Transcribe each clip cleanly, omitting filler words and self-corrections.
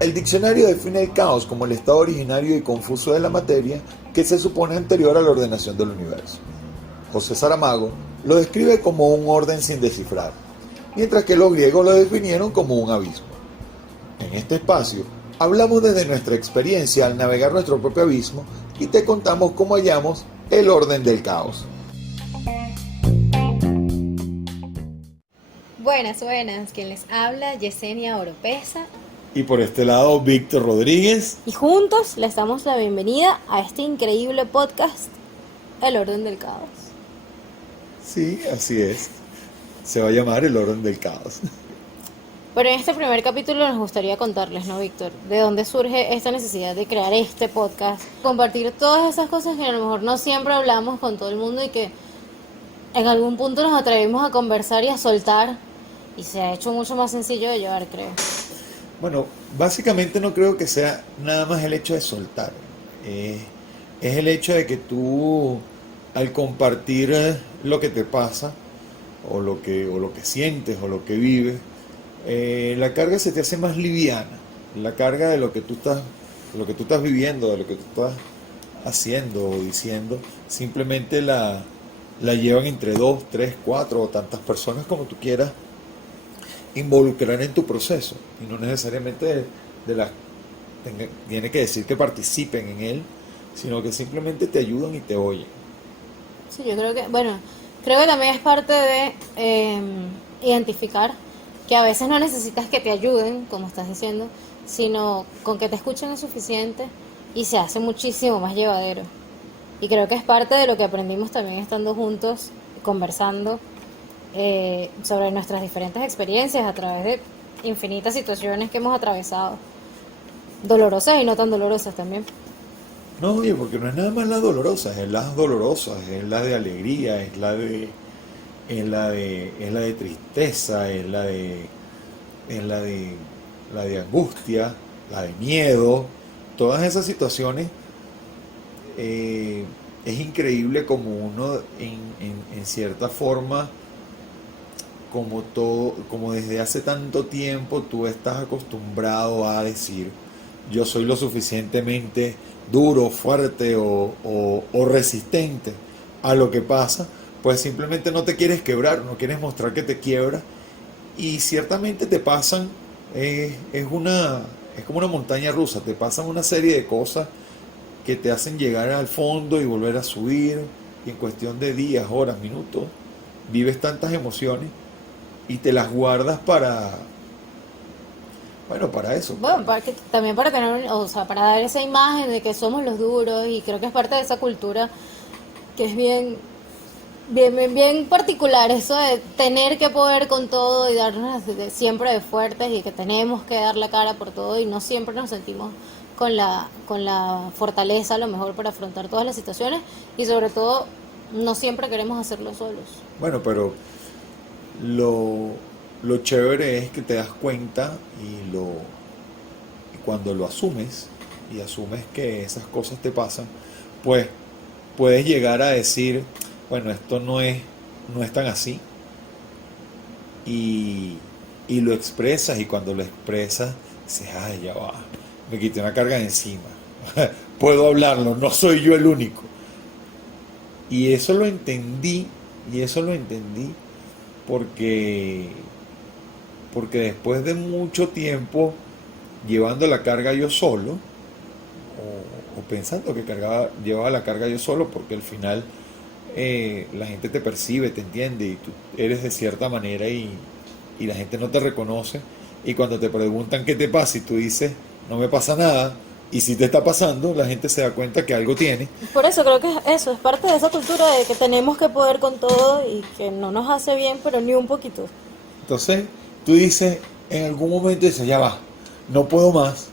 El diccionario define el caos como el estado originario y confuso de la materia que se supone anterior a la ordenación del universo. José Saramago lo describe como un orden sin descifrar, mientras que los griegos lo definieron como un abismo. En este espacio, hablamos desde nuestra experiencia al navegar nuestro propio abismo y te contamos cómo hallamos el orden del caos. Buenas, quien les habla, Yesenia Oropesa. Y por este lado, Víctor Rodríguez. Y juntos les damos la bienvenida a este increíble podcast, El Orden del Caos. Sí, así es. Se va a llamar El Orden del Caos. Pero en este primer capítulo nos gustaría contarles, ¿no, Víctor? De dónde surge esta necesidad de crear este podcast. Compartir todas esas cosas que a lo mejor no siempre hablamos con todo el mundo y que en algún punto nos atrevimos a conversar y a soltar. Y se ha hecho mucho más sencillo de llevar, creo. Bueno, básicamente no creo que sea nada más el hecho de soltar. Es el hecho de que tú, al compartir lo que te pasa, o lo que sientes, o lo que vives, la carga se te hace más liviana. La carga de lo que tú estás viviendo, de lo que tú estás haciendo o diciendo, simplemente la llevan entre 2, 3, 4 o tantas personas como tú quieras involucrar en tu proceso, y no necesariamente tiene que decir que participen en él, sino que simplemente te ayudan y te oyen. Sí, yo creo que también es parte de identificar que a veces no necesitas que te ayuden, como estás diciendo, sino con que te escuchen es suficiente y se hace muchísimo más llevadero. Y creo que es parte de lo que aprendimos también estando juntos, conversando sobre nuestras diferentes experiencias a través de infinitas situaciones que hemos atravesado, dolorosas y no tan dolorosas también. No, oye, porque no es nada más las dolorosas, es las dolorosas, es la de alegría, es la de tristeza, es la de angustia, la de miedo. Todas esas situaciones, es increíble como uno en cierta forma, como desde hace tanto tiempo tú estás acostumbrado a decir: yo soy lo suficientemente duro, fuerte o resistente a lo que pasa, pues simplemente no te quieres quebrar, no quieres mostrar que te quiebras, y ciertamente te pasan, es como una montaña rusa, te pasan una serie de cosas que te hacen llegar al fondo y volver a subir, y en cuestión de días, horas, minutos, vives tantas emociones y te las guardas para eso. Bueno, también para tener, o sea, para dar esa imagen de que somos los duros, y creo que es parte de esa cultura que es bien particular, eso de tener que poder con todo y darnos siempre de fuertes, y que tenemos que dar la cara por todo, y no siempre nos sentimos con la fortaleza a lo mejor para afrontar todas las situaciones, y sobre todo no siempre queremos hacerlo solos. Bueno, pero lo chévere es que te das cuenta y cuando lo asumes y asumes que esas cosas te pasan, pues puedes llegar a decir: bueno, esto no es tan así, y lo expresas, y cuando lo expresas dices: ay, ya va, me quité una carga de encima, puedo hablarlo, no soy yo el único. Y eso lo entendí porque después de mucho tiempo llevando la carga yo solo, o pensando que llevaba la carga yo solo, porque al final la gente te percibe, te entiende, y tú eres de cierta manera, y la gente no te reconoce, y cuando te preguntan qué te pasa y tú dices: no me pasa nada, y si te está pasando, la gente se da cuenta que algo tiene. Por eso creo que eso es parte de esa cultura de que tenemos que poder con todo y que no nos hace bien, pero ni un poquito. Entonces tú dices, en algún momento dices: ya va, no puedo más.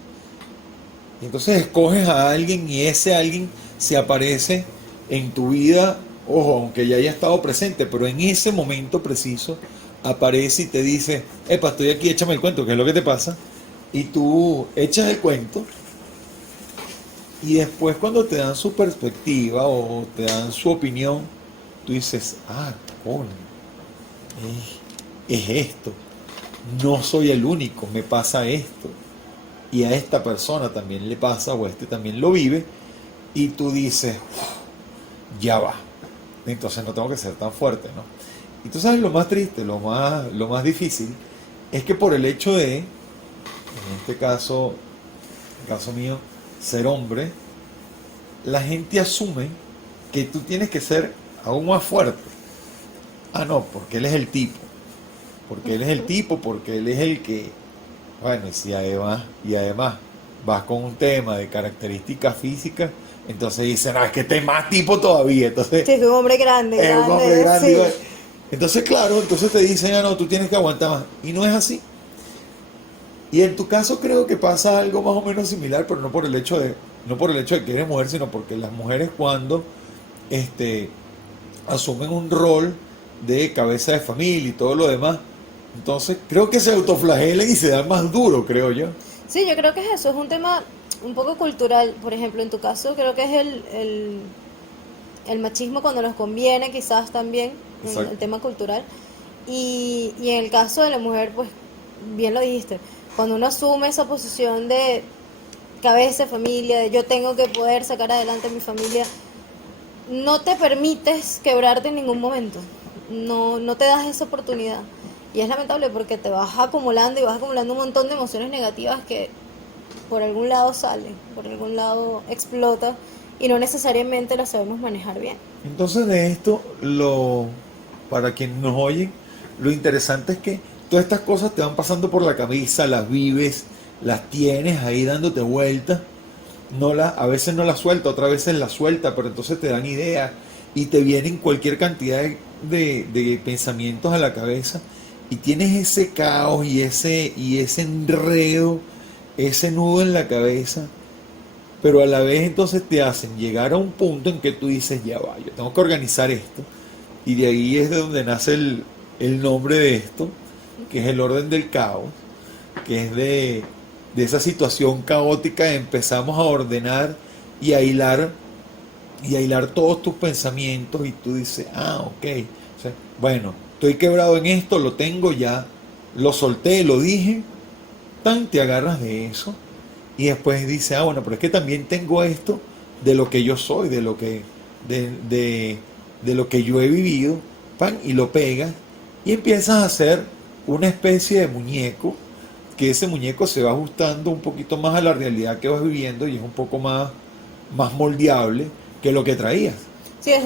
Y entonces escoges a alguien, y ese alguien se aparece en tu vida, ojo, aunque ya haya estado presente, pero en ese momento preciso aparece y te dice: epa, estoy aquí, échame el cuento, ¿qué es lo que te pasa? Y tú echas el cuento, y después, cuando te dan su perspectiva o te dan su opinión, tú dices: ah, coño, es esto. no soy el único, me pasa esto. Y a esta persona también le pasa, o este también lo vive, y tú dices, ya va. Entonces no tengo que ser tan fuerte, ¿no? Y tú sabes lo más triste, lo más difícil, es que por el hecho de, en este caso, el caso mío, ser hombre, la gente asume que tú tienes que ser aún más fuerte. Ah, no, porque él es el tipo. Porque él es el tipo, porque él es el que... Bueno, y además vas con un tema de características físicas, entonces dicen, no, es que este es más tipo todavía. Entonces, Sí, es un hombre grande, es un hombre grande. sí. Entonces, claro, entonces te dicen, ah, no, tú tienes que aguantar más. Y no es así. Y en tu caso creo que pasa algo más o menos similar, pero no por el hecho de que eres mujer, sino porque las mujeres cuando este, asumen un rol de cabeza de familia y todo lo demás, entonces creo que se autoflagelan y se dan más duro, creo yo. Sí, yo creo que es eso, es un tema un poco cultural. Por ejemplo, en tu caso, creo que es el machismo cuando nos conviene, quizás también, en el Exacto. tema cultural. Y en el caso de la mujer, pues, bien lo dijiste, cuando uno asume esa posición de cabeza de familia, de yo tengo que poder sacar adelante a mi familia, no te permites quebrarte en ningún momento. No, no te das esa oportunidad. Y es lamentable porque te vas acumulando y vas acumulando un montón de emociones negativas que por algún lado salen, por algún lado explota y no necesariamente las sabemos manejar bien. Entonces de esto, para quienes nos oyen, lo interesante es que todas estas cosas te van pasando por la cabeza, las vives, las tienes ahí dándote vueltas. A veces no la suelta, otras veces la suelta, pero entonces te dan ideas y te vienen cualquier cantidad de pensamientos a la cabeza y tienes ese caos y ese enredo, ese nudo en la cabeza, pero a la vez entonces te hacen llegar a un punto en que tú dices, ya va, yo tengo que organizar esto, y de ahí es de donde nace el nombre de esto, que es el orden del caos, que es de esa situación caótica empezamos a ordenar y y a hilar todos tus pensamientos y tú dices, ah, ok, o sea, bueno, estoy quebrado en esto, lo tengo ya, lo solté, lo dije, tan te agarras de eso y después dices, ah, bueno, pero es que también tengo esto de lo que yo soy, de, de, de lo que yo he vivido, pan, y lo pegas y empiezas a hacer una especie de muñeco, que ese muñeco se va ajustando un poquito más a la realidad que vas viviendo y es un poco más moldeable que lo que traías. Sí, es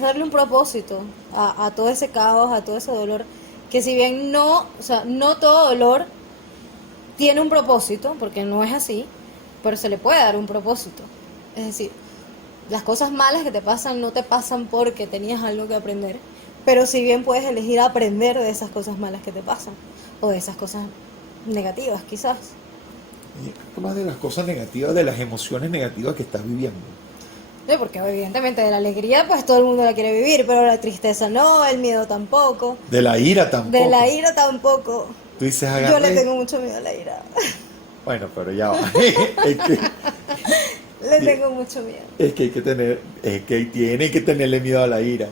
darle un propósito a todo ese caos, a todo ese dolor, que si bien no, o sea, no todo dolor tiene un propósito, porque no es así, pero se le puede dar un propósito. Es decir, las cosas malas que te pasan no te pasan porque tenías algo que aprender, pero si bien puedes elegir aprender de esas cosas malas que te pasan, o de esas cosas negativas quizás. Y más de las cosas negativas, de las emociones negativas que estás viviendo. Sí, porque evidentemente de la alegría pues todo el mundo la quiere vivir, pero la tristeza no, el miedo tampoco, De la ira de tampoco. la ira tampoco. Tú dices, Yo le agarré. tengo mucho miedo a la ira. Bueno, pero ya va. Es que, Le tengo mucho miedo. es que tiene que tenerle miedo a la ira.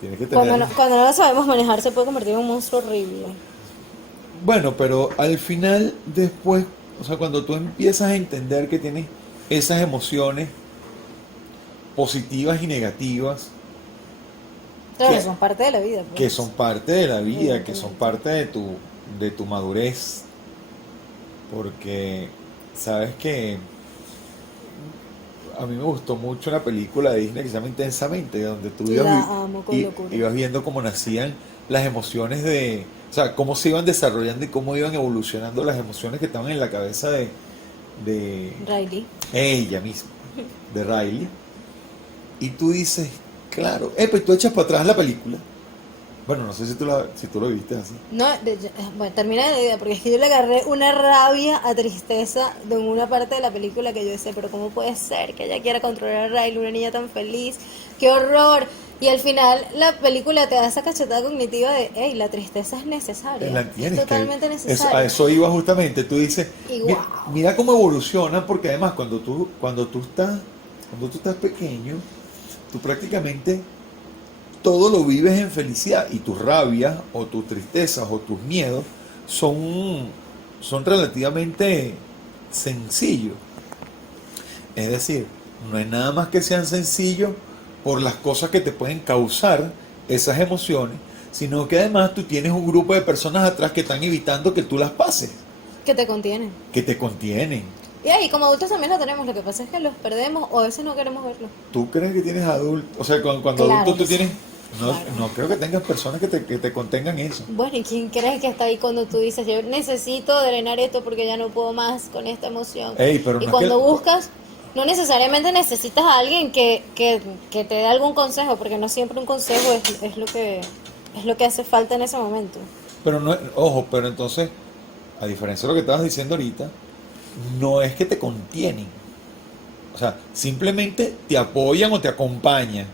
Tiene que tener. Cuando no la sabemos manejar se puede convertir en un monstruo horrible. Bueno, pero al final, después, o sea, cuando tú empiezas a entender que tienes esas emociones positivas y negativas, Claro, que, son parte de la vida, que pues. son parte de la vida, que son Evidentemente. parte de tu madurez, porque sabes que a mí me gustó mucho una película de Disney que se llama Intensamente, donde tú La amo con locura. ibas viendo cómo nacían las emociones o sea, cómo se iban desarrollando y cómo iban evolucionando las emociones que estaban en la cabeza de Riley. ella misma, de Riley. Y tú dices, claro, pues tú echas para atrás la película. Bueno, no sé si tú lo viste así. No, bueno, termina la idea, porque es que yo le agarré una rabia a tristeza de una parte de la película que yo decía, pero ¿cómo puede ser que ella quiera controlar a Riley, una niña tan feliz? ¡Qué horror! Y al final la película te da esa cachetada cognitiva de, hey, la tristeza es necesaria, es Tienes que, totalmente a necesaria. eso iba justamente. Tú dices, Y wow. mira cómo evoluciona, porque además cuando tú estás pequeño, tú prácticamente todo lo vives en felicidad y tus rabias o tus tristezas o tus miedos son, son relativamente sencillos. Es decir, no es nada más que sean sencillos por las cosas que te pueden causar esas emociones, sino que además tú tienes un grupo de personas atrás que están evitando que tú las pases, Que te contienen. que te contienen. Y ahí, como adultos también lo tenemos, lo que pasa es que los perdemos o a veces no queremos verlo. ¿Tú crees que tienes adultos? O sea, cuando Claro adulto que tú sí, tienes... No, claro. no creo que tengas personas que te contengan eso. Bueno, ¿y quién crees que está ahí cuando tú dices, yo necesito drenar esto porque ya no puedo más con esta emoción? Ey, pero Y no es que... cuando buscas, no necesariamente necesitas a alguien que te dé algún consejo, porque no siempre un consejo es lo que hace falta en ese momento. Pero no, ojo, pero entonces, a diferencia de lo que estabas diciendo ahorita, no es que te contienen. O sea, simplemente te apoyan o te acompañan.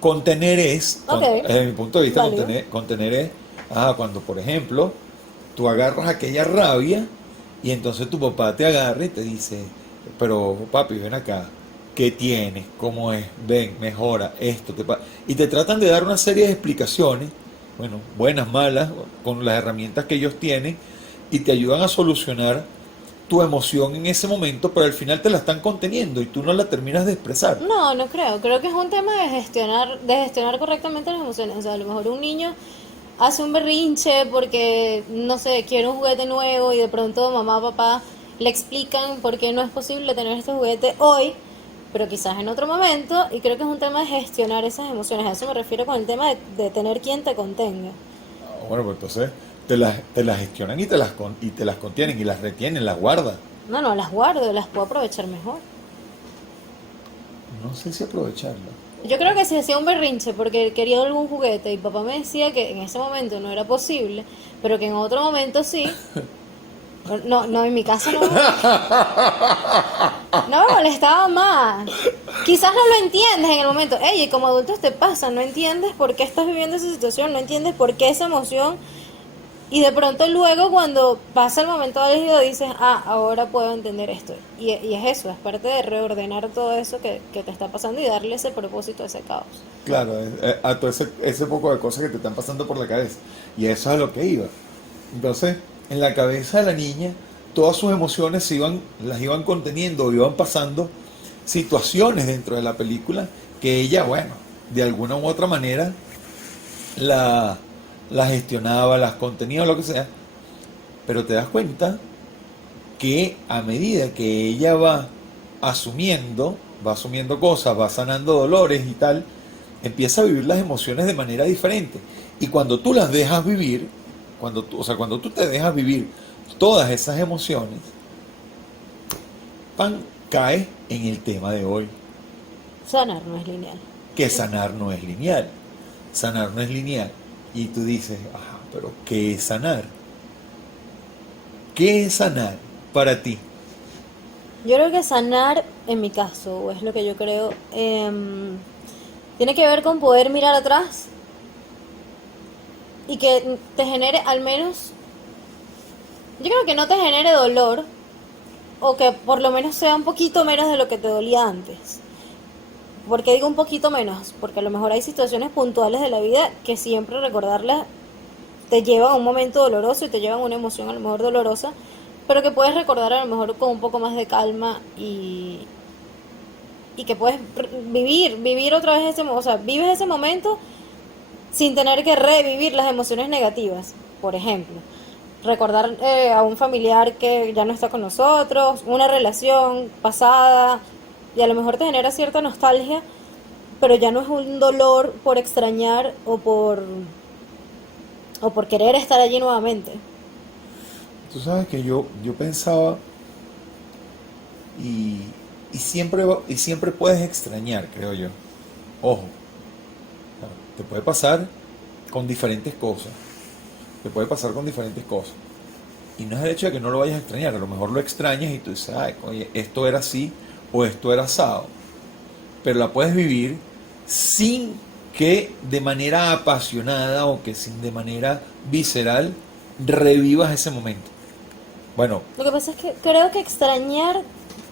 Contener es, Ok, desde mi punto de vista, válido. contener es, cuando por ejemplo tú agarras aquella rabia y entonces tu papá te agarra y te dice, pero papi, ven acá, ¿qué tienes? ¿Cómo es? Ven, mejora, esto te pasa. Y te tratan de dar una serie de explicaciones, bueno, buenas, malas, con las herramientas que ellos tienen y te ayudan a solucionar tu emoción en ese momento, pero al final te la están conteniendo y tú no la terminas de expresar. No, no creo. Creo que es un tema de gestionar correctamente las emociones. O sea, a lo mejor un niño hace un berrinche porque, no sé, quiere un juguete nuevo y de pronto mamá o papá le explican por qué no es posible tener este juguete hoy, pero quizás en otro momento. Y creo que es un tema de gestionar esas emociones. A eso me refiero con el tema de tener quien te contenga. Bueno, pues entonces te las gestionan y y te las contienen y las retienen, las guardan. No, no, las guardo, las puedo aprovechar mejor. No sé si aprovecharlo. Yo creo que si hacía un berrinche porque quería algún juguete y papá me decía que en ese momento no era posible, pero que en otro momento sí, no, no, en mi caso no me molestaba más. Quizás no lo entiendes en el momento. Ey, y como adultos te pasa, no entiendes por qué estás viviendo esa situación, no entiendes por qué esa emoción. Y de pronto luego cuando pasa el momento álgido dices, ahora puedo entender esto. Y es eso, es parte de reordenar todo eso que te está pasando y darle ese propósito a ese caos. Claro, a todo ese poco de cosas que te están pasando por la cabeza. Y eso es a lo que iba. Entonces, en la cabeza de la niña, todas sus emociones las iban conteniendo, iban pasando situaciones dentro de la película que ella, bueno, de alguna u otra manera la, la gestionaba, las contenía o lo que sea. Pero te das cuenta que a medida que ella va asumiendo cosas, va sanando dolores y tal, empieza a vivir las emociones de manera diferente. Y cuando tú las dejas vivir, cuando tú te dejas vivir todas esas emociones, pan, cae en el tema de hoy, Sanar no es lineal. que sanar no es lineal. Sanar no es lineal. Y tú dices, ajá, pero ¿qué es sanar? ¿Qué es sanar para ti? Yo creo que sanar, en mi caso, o es lo que yo creo, tiene que ver con poder mirar atrás y que te genere al menos, yo creo que no te genere dolor, o que por lo menos sea un poquito menos de lo que te dolía antes. ¿Por qué digo un poquito menos? Porque a lo mejor hay situaciones puntuales de la vida que siempre recordarlas te llevan a un momento doloroso y te llevan a una emoción a lo mejor dolorosa, pero que puedes recordar a lo mejor con un poco más de calma y que puedes vivir otra vez o sea, vives ese momento sin tener que revivir las emociones negativas. Por ejemplo, recordar a un familiar que ya no está con nosotros, una relación pasada, y a lo mejor te genera cierta nostalgia, pero ya no es un dolor por extrañar o por querer estar allí nuevamente. Tú sabes que yo pensaba y, y siempre puedes extrañar, creo yo. Ojo, te puede pasar con diferentes cosas. Te puede pasar con diferentes cosas. Y no es el hecho de que no lo vayas a extrañar, a lo mejor lo extrañas y tú dices, ay, oye, esto era así o esto era asado. Pero la puedes vivir sin que de manera apasionada o que sin de manera visceral revivas ese momento. Bueno, Lo que pasa es que creo que extrañar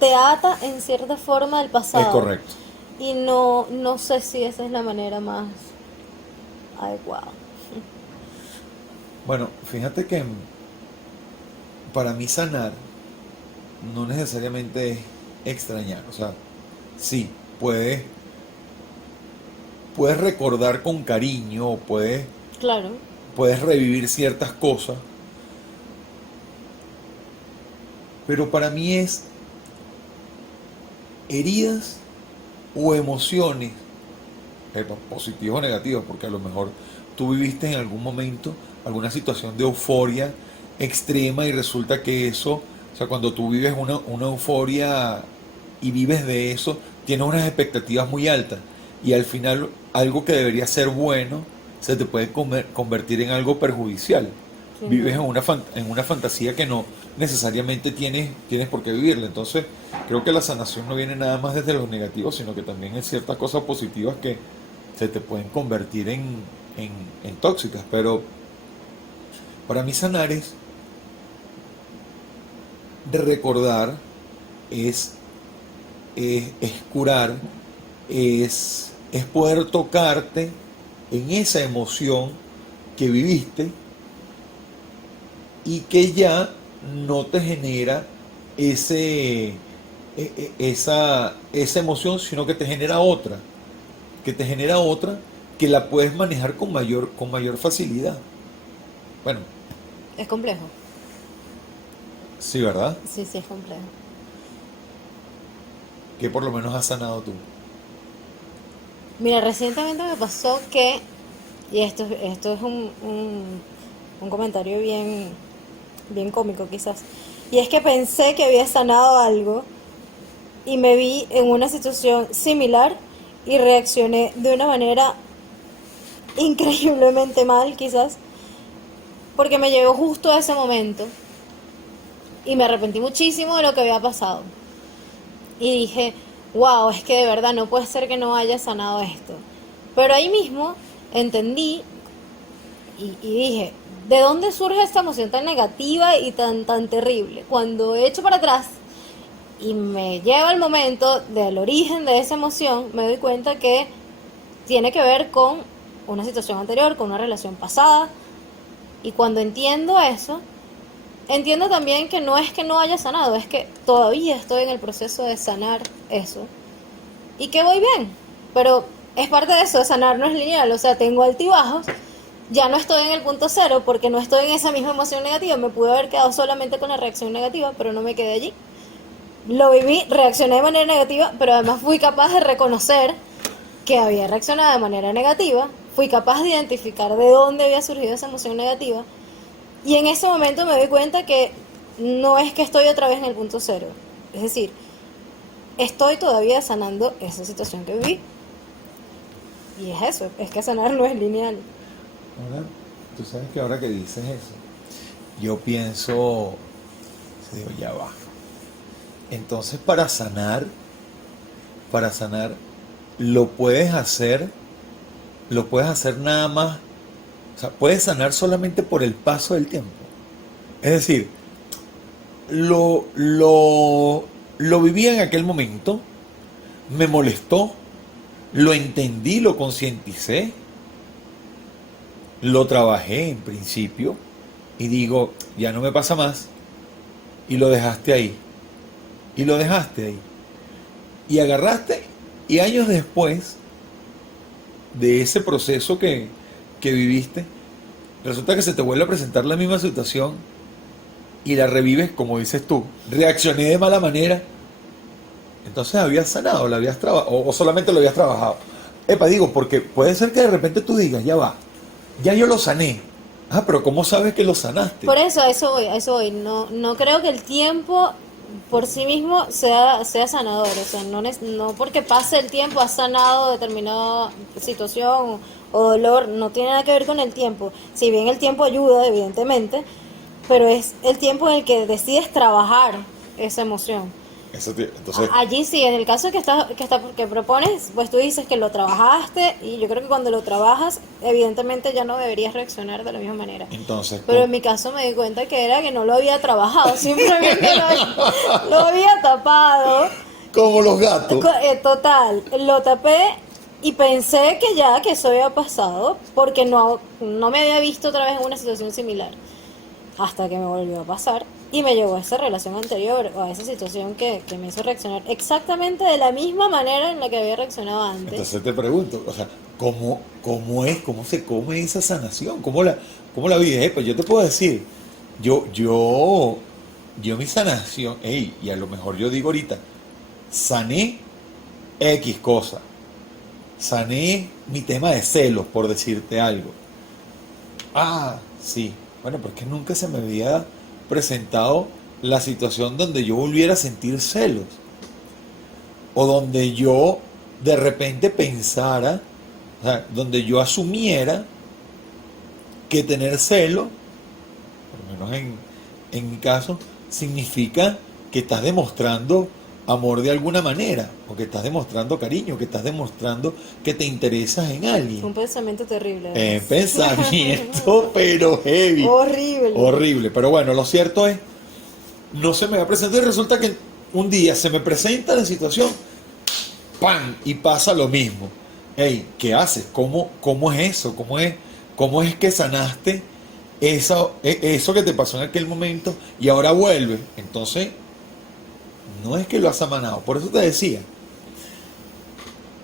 te ata en cierta forma al es pasado. correcto. Y no, no sé si esa es la manera más adecuada. Bueno, fíjate que para mí sanar no necesariamente es extrañar. O sea, sí, puedes recordar con cariño, Claro, puedes revivir ciertas cosas, pero para mí es heridas o emociones, positivos o negativos, porque a lo mejor tú viviste en algún momento alguna situación de euforia extrema y resulta que eso, o sea, cuando tú vives una euforia y vives de eso, tienes unas expectativas muy altas y al final algo que debería ser bueno se te puede convertir en algo perjudicial. sin Vives duda. en una fantasía que no necesariamente tienes por qué vivirla. Entonces, creo que la sanación no viene nada más desde lo negativo, sino que también es ciertas cosas positivas que se te pueden convertir en tóxicas. Pero para mí sanar es de recordar, es, es curar, es poder tocarte en esa emoción que viviste y que ya no te genera esa emoción, sino que te genera otra que la puedes manejar con mayor facilidad. Bueno, Es complejo. sí, ¿verdad? Sí, sí, es complejo. Que por lo menos has sanado tú. Mira, recientemente me pasó que, y esto es un comentario bien cómico quizás, y es que pensé que había sanado algo y me vi en una situación similar y reaccioné de una manera increíblemente mal quizás, porque me llegó justo a ese momento y me arrepentí muchísimo de lo que había pasado. Y dije, wow, es que de verdad no puede ser que no haya sanado esto. Pero ahí mismo entendí y dije, ¿de dónde surge esta emoción tan negativa y tan terrible? Cuando echo para atrás y me lleva el momento del origen de esa emoción, me doy cuenta que tiene que ver con una situación anterior, con una relación pasada. Y cuando entiendo eso, entiendo también que no es que no haya sanado, es que todavía estoy en el proceso de sanar eso. Y que voy bien. Pero es parte de eso, de sanar no es lineal. O sea, tengo altibajos. Ya no estoy en el punto cero porque no estoy en esa misma emoción negativa. Me pude haber quedado solamente con la reacción negativa, pero no me quedé allí. Lo viví, reaccioné de manera negativa, pero además fui capaz de reconocer que había reaccionado de manera negativa. Fui capaz de identificar de dónde había surgido esa emoción negativa. Y en ese momento me doy cuenta que no es que estoy otra vez en el punto cero. Es decir, estoy todavía sanando esa situación que viví. Y es eso, es que sanar no es lineal. Ahora, tú sabes que ahora que dices eso, yo pienso, digo, ya va. Entonces para sanar, lo lo puedes hacer nada más, o sea, puedes sanar solamente por el paso del tiempo. Es decir, lo, lo, lo viví en aquel momento, me molestó, lo entendí, lo concienticé, lo trabajé en principio y digo, ya no me pasa más y lo dejaste ahí, y lo dejaste ahí. Y agarraste y años después de ese proceso que viviste, resulta que se te vuelve a presentar la misma situación y la revives como dices tú. Reaccioné de mala manera, entonces habías sanado, la habías trabajado o solamente lo habías trabajado. Epa, digo, porque puede ser que de repente tú digas, ya va, ya yo lo sané. Ah, pero ¿cómo sabes que lo sanaste? Por eso, a eso voy, a eso voy. No, no creo que el tiempo por sí mismo sea sanador. O sea, no porque pase el tiempo has sanado determinada situación o dolor, no tiene nada que ver con el tiempo. Si bien el tiempo ayuda, evidentemente, pero es el tiempo en el que decides trabajar esa emoción. Entonces, Allí sí, en el caso que propones, pues tú dices que lo trabajaste y yo creo que cuando lo trabajas, evidentemente ya no deberías reaccionar de la misma manera. entonces, Pero en mi caso me di cuenta que era que no lo había trabajado, simplemente lo había tapado. como los gatos. Total, lo tapé y pensé que que eso había pasado porque no me había visto otra vez en una situación similar. hasta que me volvió a pasar y me llevó a esa relación anterior o a esa situación que me hizo reaccionar exactamente de la misma manera en la que había reaccionado antes. Entonces te pregunto, o sea, cómo se come esa sanación? Cómo la vives? Pues yo te puedo decir, yo, yo, yo mi sanación, ey, y a lo mejor yo digo ahorita, sané X cosa, sané mi tema de celos, por decirte algo. Ah, sí, bueno, porque nunca se me había presentado la situación donde yo volviera a sentir celos, o donde yo de repente pensara, o sea, donde yo asumiera que tener celo, por lo menos en mi caso, significa que estás demostrando amor de alguna manera, o que estás demostrando cariño, que estás demostrando que te interesas en Fue alguien. un pensamiento terrible, además. Pensamiento, pero heavy. Horrible. Horrible. Pero bueno, lo cierto es, no se me va a presentar y resulta que un día se me presenta la situación, ¡pam! Y pasa lo mismo. Hey, ¿qué haces? ¿Cómo es eso? ¿Cómo es que sanaste eso que te pasó en aquel momento y ahora vuelve? Entonces, no es que lo has sanado. Por eso te decía,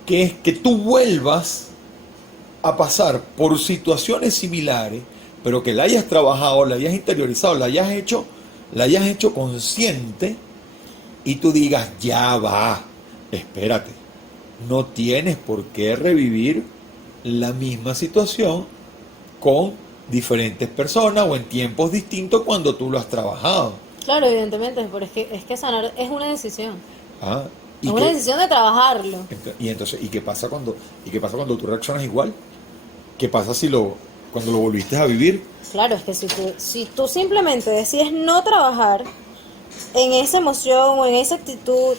que es que tú vuelvas a pasar por situaciones similares, pero que la hayas trabajado, la hayas interiorizado, la hayas hecho consciente y tú digas, ya va, espérate, no tienes por qué revivir la misma situación con diferentes personas o en tiempos distintos cuando tú lo has trabajado. Claro, evidentemente, pero es que sanar es una decisión. ¿Ah? Es ¿Y una qué, decisión de trabajarlo. y entonces, ¿y qué pasa cuando tú reaccionas igual? ¿Qué pasa cuando lo volviste a vivir? Claro, es que si tú simplemente decides no trabajar en esa emoción o en esa actitud,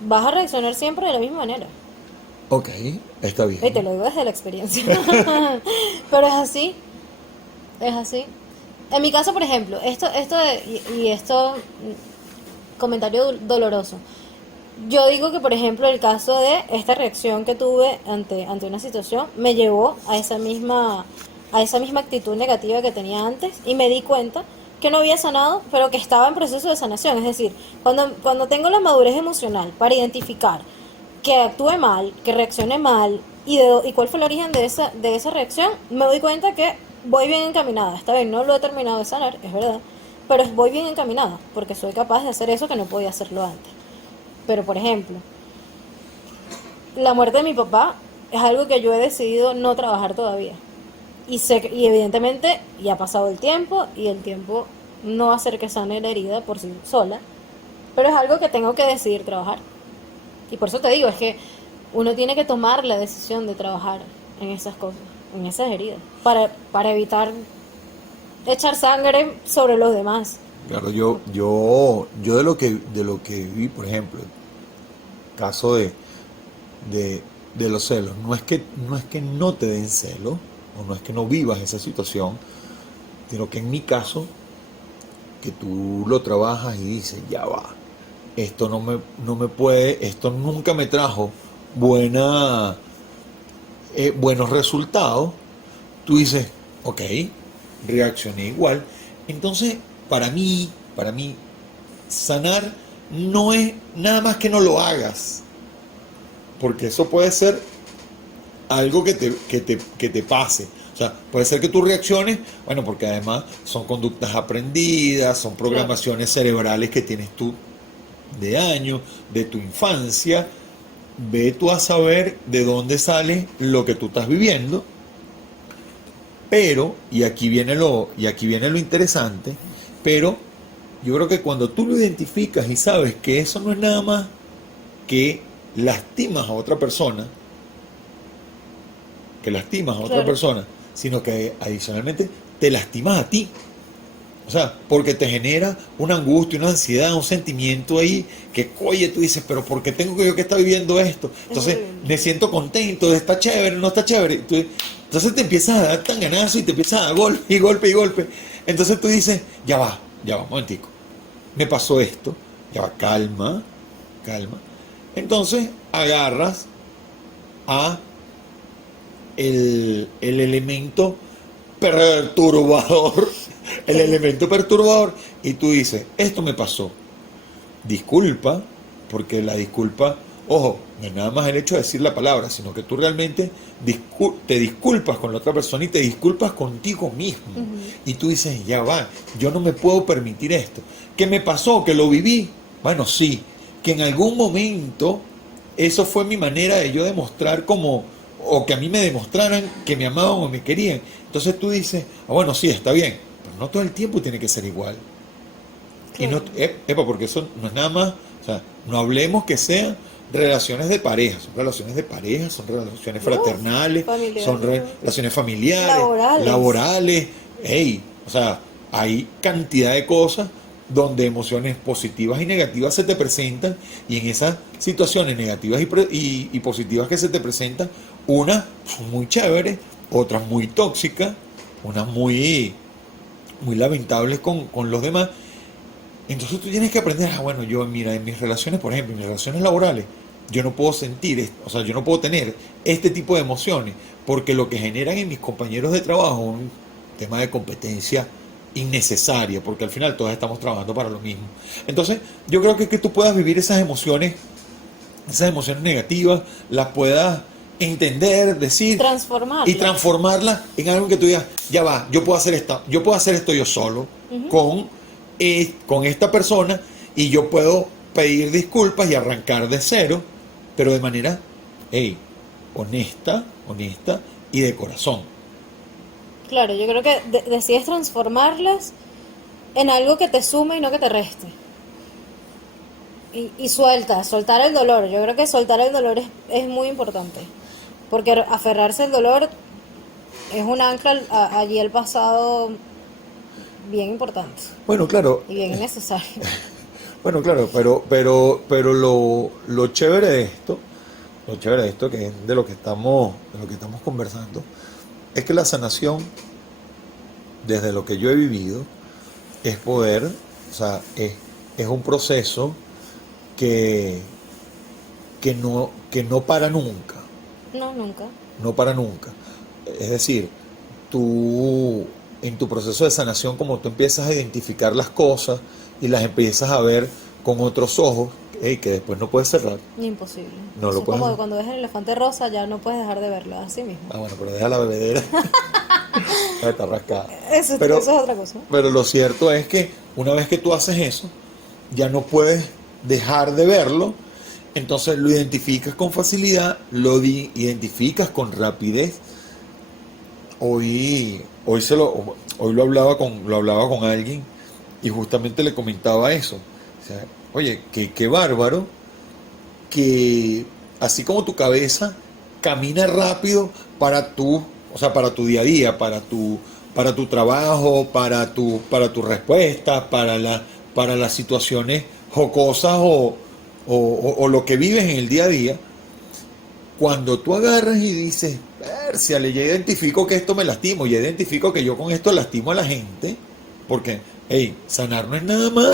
vas a reaccionar siempre de la misma manera. Ok, está Y te bien. lo digo desde la experiencia. Pero es así. En mi caso, por ejemplo, esto, comentario doloroso. Yo digo que, por ejemplo, el caso de esta reacción que tuve ante una situación me llevó a esa misma actitud negativa que tenía antes y me di cuenta que no había sanado, pero que estaba en proceso de sanación. Es decir, cuando tengo la madurez emocional para identificar que actúe mal, que reaccione mal y cuál fue el origen de esa reacción, me doy cuenta que voy bien encaminada. Está bien, no lo he terminado de sanar, es verdad, pero voy bien encaminada porque soy capaz de hacer eso que no podía hacerlo antes. Pero, por ejemplo, la muerte de mi papá es algo que yo he decidido no trabajar todavía. Y evidentemente ya ha pasado el tiempo no va a hacer que sane la herida por sí sola, pero es algo que tengo que decidir trabajar. Y por eso te digo, es que uno tiene que tomar la decisión de trabajar en esas cosas, en esas heridas, para evitar echar sangre sobre los demás. Claro, yo de lo que viví, por ejemplo, caso de los celos, no es que no te den celos, o no es que no vivas esa situación, sino que en mi caso, que tú lo trabajas y dices, ya va, esto no me puede, esto nunca me trajo buenos resultados, tú dices, ok, reaccioné igual. Entonces, para mí, sanar no es nada más que no lo hagas, porque eso puede ser algo que te pase. O sea, puede ser que tú reacciones, bueno, porque además son conductas aprendidas, son Claro. programaciones cerebrales que tienes tú de años, de tu infancia. Ve tú a saber de dónde sale lo que tú estás viviendo, pero, y aquí viene lo interesante, pero yo creo que cuando tú lo identificas y sabes que eso no es nada más que lastimas a otra persona, Claro. sino que adicionalmente te lastimas a ti. O sea, porque te genera una angustia, una ansiedad, un sentimiento ahí que, oye, tú dices, pero ¿por qué tengo yo que estar viviendo esto? Es Entonces, horrible. me siento contento, está chévere, no está chévere. Entonces te empiezas a dar tanganazo y te empiezas a dar golpe y golpe y golpe. Entonces tú dices, ya va, un momentico. Me pasó esto, ya va, calma, calma. Entonces agarras a el elemento perturbador el elemento perturbador, y tú dices, esto me pasó, disculpa, porque la disculpa, ojo, no es nada más el hecho de decir la palabra, sino que tú realmente te disculpas con la otra persona y te disculpas contigo mismo. Ujú. Y tú dices, ya va, yo no me puedo permitir esto. ¿Qué me pasó? ¿Que lo viví? Bueno, sí, que en algún momento eso fue mi manera de yo demostrar como, o que a mí me demostraran que me amaban o me querían. Entonces tú dices, ah, bueno, sí, está bien, pero no todo el tiempo tiene que ser igual. Y no, Claro. epa, porque eso no es nada más, o sea, no hablemos que sean relaciones de pareja, son relaciones de pareja, son relaciones Uf, fraternales, son familiar, relaciones familiares, laborales. laborales, hey, o sea, hay cantidad de cosas donde emociones positivas y negativas se te presentan y en esas situaciones negativas y positivas que se te presentan, unas son muy chéveres, otras muy tóxicas, unas muy lamentables con los demás. Entonces tú tienes que aprender, ah, bueno, yo, mira, en mis relaciones, por ejemplo, en mis relaciones laborales, yo no puedo sentir, o sea, yo no puedo tener este tipo de emociones, porque lo que generan en mis compañeros de trabajo es un tema de competencia innecesaria, porque al final todos estamos trabajando para lo mismo. Entonces, yo creo que tú puedas vivir esas emociones negativas, las puedas entender, decir y Transformarlas. transformarlas en algo que tú digas, ya va, yo puedo hacer esto yo solo Ujú. con esta persona y yo puedo pedir disculpas y arrancar de cero, pero de manera, hey, honesta y de corazón. Claro, yo creo que decides transformarlas en algo que te sume y no que te reste. Y soltar el dolor. Yo creo que soltar el dolor es muy importante. Porque aferrarse al dolor es un ancla allí al pasado bien importante Bueno, claro, y bien necesario. bueno, claro, pero lo chévere de esto que es de lo que estamos conversando, es que la sanación, desde lo que yo he vivido, es poder, o sea, es un proceso que, que no para nunca, No, nunca. no para nunca. Es decir, tú, en tu proceso de sanación, como tú empiezas a identificar las cosas y las empiezas a ver con otros ojos, que después no puedes cerrar, Imposible. no Eso lo es puedes. como cuando ves el elefante rosa, ya no puedes dejar de verlo así mismo. Ah, bueno, pero deja la bebedera, está rascada. Eso Pero, es otra cosa. pero lo cierto es que una vez que tú haces eso, ya no puedes dejar de verlo, entonces lo identificas con facilidad, identificas con rapidez. Hoy lo hablaba con alguien y justamente le comentaba eso. O sea, oye, qué bárbaro que así como tu cabeza camina rápido para tu, o sea, para tu día a día, para tu trabajo, para tus respuestas, para las situaciones jocosas o lo que vives en el día a día, cuando tú agarras y dices, Pérciale, ya identifico que esto me lastimo, ya identifico que yo con esto lastimo a la gente, porque, hey, sanar no es nada más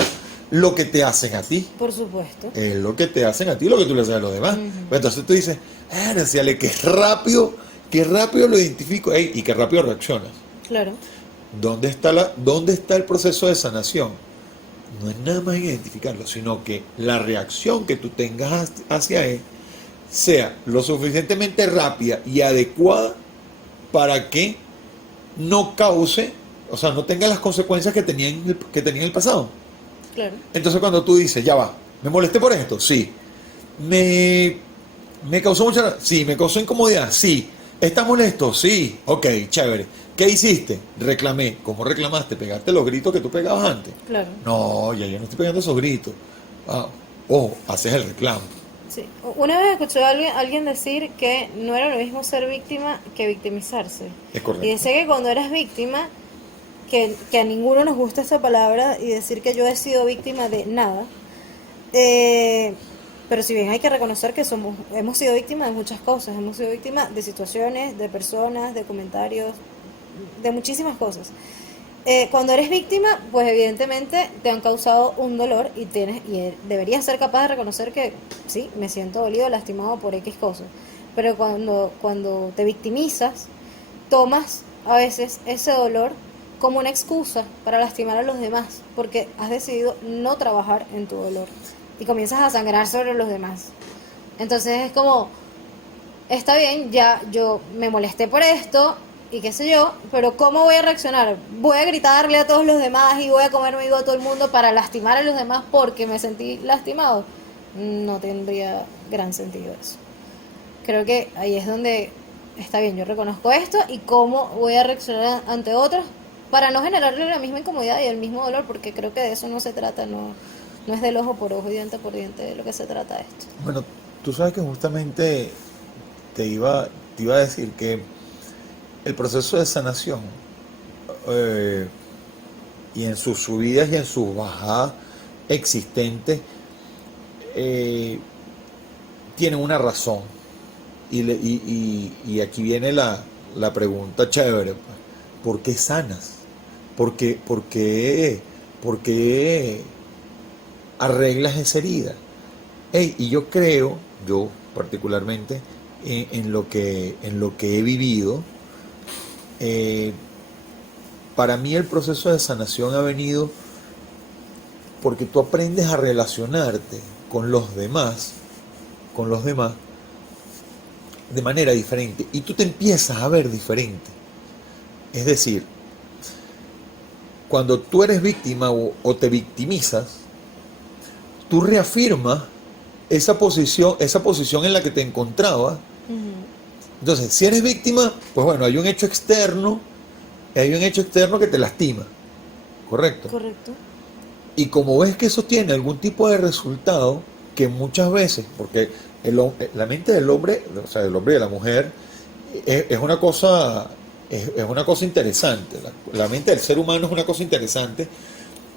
lo que te hacen a ti, Por supuesto. es lo que te hacen a ti, lo que tú le haces a los demás. Ujú. Pues entonces tú dices, Pérciale, qué rápido lo identifico, hey, y qué rápido reaccionas. Claro. ¿Dónde está el proceso de sanación? No es nada más identificarlo, sino que la reacción que tú tengas hacia él sea lo suficientemente rápida y adecuada para que no cause, o sea, no tenga las consecuencias que tenía en el pasado. Claro. Entonces cuando tú dices, ya va, ¿me molesté por esto? Sí. ¿Me, me causó mucha... Sí, me causó incomodidad? Sí. ¿Estás molesto? Sí. Ok, chévere. ¿Qué hiciste? Reclamé. ¿Cómo reclamaste? ¿Pegaste los gritos que tú pegabas antes? Claro. No, ya yo no estoy pegando esos gritos. Ah, ojo, haces el reclamo. Sí. Una vez escuché a alguien decir que no era lo mismo ser víctima que victimizarse. Es Y correcto. decía que cuando eres víctima, que a ninguno nos gusta esa palabra y decir que yo he sido víctima de nada. Eh, pero si bien hay que reconocer que hemos sido víctimas de muchas cosas, hemos sido víctimas de situaciones, de personas, de comentarios, de muchísimas cosas. Cuando eres víctima, pues evidentemente te han causado un dolor deberías ser capaz de reconocer que sí, me siento dolido, lastimado por X cosas. Pero cuando te victimizas, tomas a veces ese dolor como una excusa para lastimar a los demás, porque has decidido no trabajar en tu dolor y comienzas a sangrar sobre los demás. Entonces es como, está bien, ya yo me molesté por esto y qué sé yo, pero ¿cómo voy a reaccionar? ¿Voy a gritarle a todos los demás y voy a comerme vivo a todo el mundo para lastimar a los demás porque me sentí lastimado? No tendría gran sentido eso. Creo que ahí es donde está bien, yo reconozco esto y cómo voy a reaccionar ante otros para no generarle la misma incomodidad y el mismo dolor, porque creo que de eso no se trata, no es del ojo por diente por diente de lo que se trata esto. Bueno, tú sabes que justamente te iba a decir que el proceso de sanación, eh, y en sus subidas y en sus bajadas existentes, eh, tiene una razón. Y aquí viene la pregunta chévere, pues. ¿Por qué sanas? ¿Por qué arreglas esa herida? Ey, y yo particularmente, en lo que he vivido, eh, para mí el proceso de sanación ha venido porque tú aprendes a relacionarte con los demás de manera diferente y tú te empiezas a ver diferente. Es decir, cuando tú eres víctima o te victimizas, tú reafirmas esa posición en la que te encontrabas. Entonces, si eres víctima, pues bueno, hay un hecho externo que te lastima, ¿correcto? Correcto. Y como ves que eso tiene algún tipo de resultado, que muchas veces, porque la mente del hombre, o sea, del hombre y de la mujer, es una cosa, es una cosa interesante. La mente del ser humano es una cosa interesante,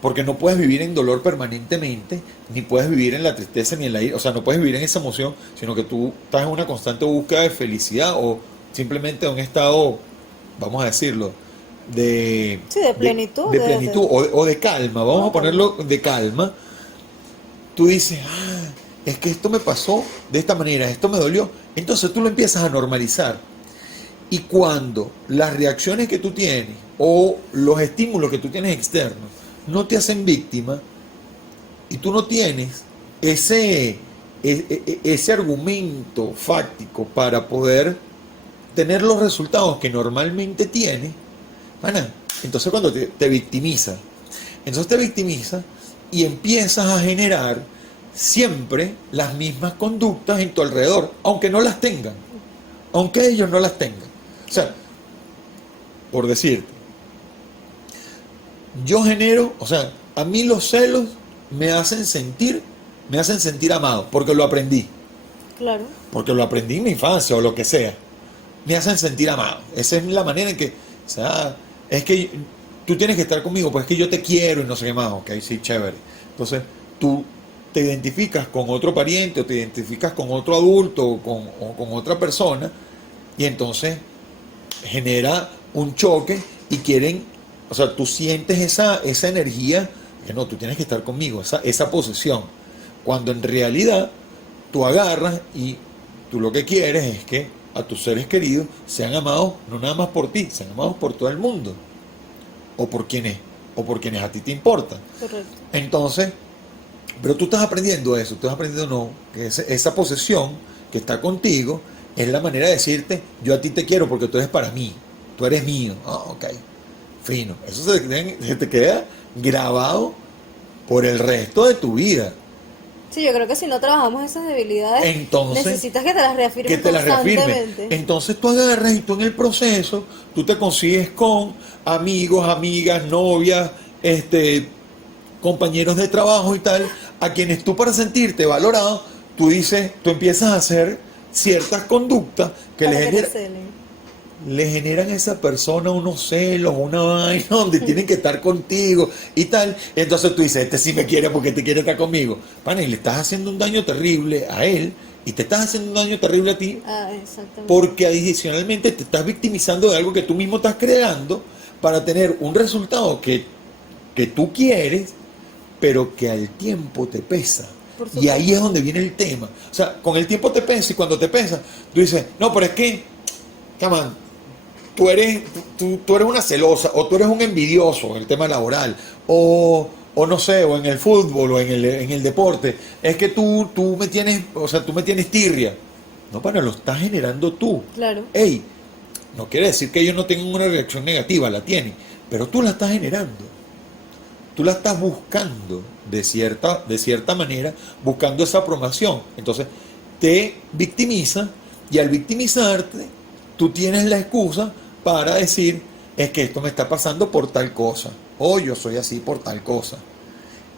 porque no puedes vivir en dolor permanentemente, ni puedes vivir en la tristeza ni en la ira, o sea, no puedes vivir en esa emoción, sino que tú estás en una constante búsqueda de felicidad o simplemente de un estado, vamos a decirlo, Sí, de plenitud. de plenitud o de calma, vamos a ponerlo de calma. Tú dices, es que esto me pasó de esta manera, esto me dolió, entonces tú lo empiezas a normalizar. Y cuando las reacciones que tú tienes o los estímulos que tú tienes externos no te hacen víctima y tú no tienes ese argumento fáctico para poder tener los resultados que normalmente tienes, mana, entonces cuando te victimiza y empiezas a generar siempre las mismas conductas en tu alrededor, aunque no las tengan, aunque ellos no las tengan. O sea, por decirte, yo genero, o sea, a mí los celos me hacen sentir amado, porque lo aprendí, Claro. porque lo aprendí en mi infancia o lo que sea, me hacen sentir amado. Esa es la manera en que, o sea, es que tú tienes que estar conmigo, pues es que yo te quiero y no sé qué más, ok, sí, chévere. Entonces, tú te identificas con otro pariente o te identificas con otro adulto o con otra persona y entonces genera un choque y quieren, o sea, tú sientes esa energía, que no, tú tienes que estar conmigo, esa posesión, cuando en realidad tú agarras y tú lo que quieres es que a tus seres queridos sean amados no nada más por ti, sean amados por todo el mundo, o por quienes a ti te importan. Correcto. Entonces, pero tú estás aprendiendo eso, tú estás aprendiendo no, que esa posesión que está contigo es la manera de decirte, yo a ti te quiero porque tú eres para mí, tú eres mío. Ah, ok, fino. Eso se te queda grabado por el resto de tu vida. Sí, yo creo que si no trabajamos esas debilidades, Entonces, necesitas que te las reafirmen que te la reafirmen. constantemente. Entonces tú agarras y tú en el proceso, tú te consigues con amigos, amigas, novias, compañeros de trabajo y tal, a quienes tú para sentirte valorado, tú empiezas a hacer ciertas conductas que Para que te celen. le generan a esa persona unos celos, una vaina donde tienen que estar contigo y tal. Entonces tú dices, este sí me quiere porque te quiere estar conmigo. Pana, y le estás haciendo un daño terrible a él y te estás haciendo un daño terrible a ti Exactamente. porque adicionalmente te estás victimizando de algo que tú mismo estás creando para tener un resultado que tú quieres, pero que al tiempo te pesa. Por Y ahí supuesto. es donde viene el tema. O sea, con el tiempo te pesa y cuando te pesa, tú dices, no, pero es que, come on, tú eres una celosa, o tú eres un envidioso en el tema laboral, o no sé, o en el fútbol, o en el deporte, es que tú me tienes, o sea, tú me tienes tirria. No, lo estás generando tú. Claro. Ey, no quiere decir que ellos no tengan una reacción negativa, la tienen, pero tú la estás generando. Tú la estás buscando de cierta manera, buscando esa aprobación. Entonces, te victimiza y al victimizarte, tú tienes la excusa para decir, es que esto me está pasando por tal cosa, o yo soy así por tal cosa.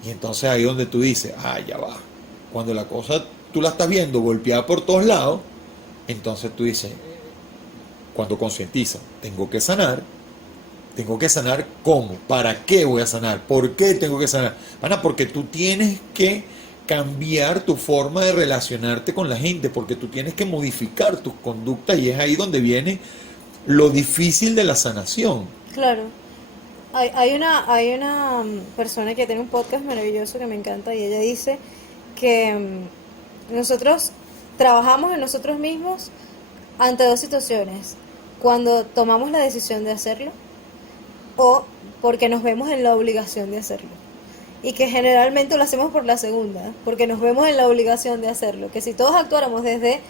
Y entonces ahí donde tú dices, ya va. Cuando la cosa tú la estás viendo golpeada por todos lados, entonces tú dices, cuando concientiza, tengo que sanar ¿cómo? ¿Para qué voy a sanar? ¿Por qué tengo que sanar? Porque tú tienes que cambiar tu forma de relacionarte con la gente, porque tú tienes que modificar tus conductas y es ahí donde viene lo difícil de la sanación. Claro. Hay una persona que tiene un podcast maravilloso que me encanta y ella dice que nosotros trabajamos en nosotros mismos ante dos situaciones. Cuando tomamos la decisión de hacerlo o porque nos vemos en la obligación de hacerlo. Y que generalmente lo hacemos por la segunda, porque nos vemos en la obligación de hacerlo. Que si todos actuáramos desde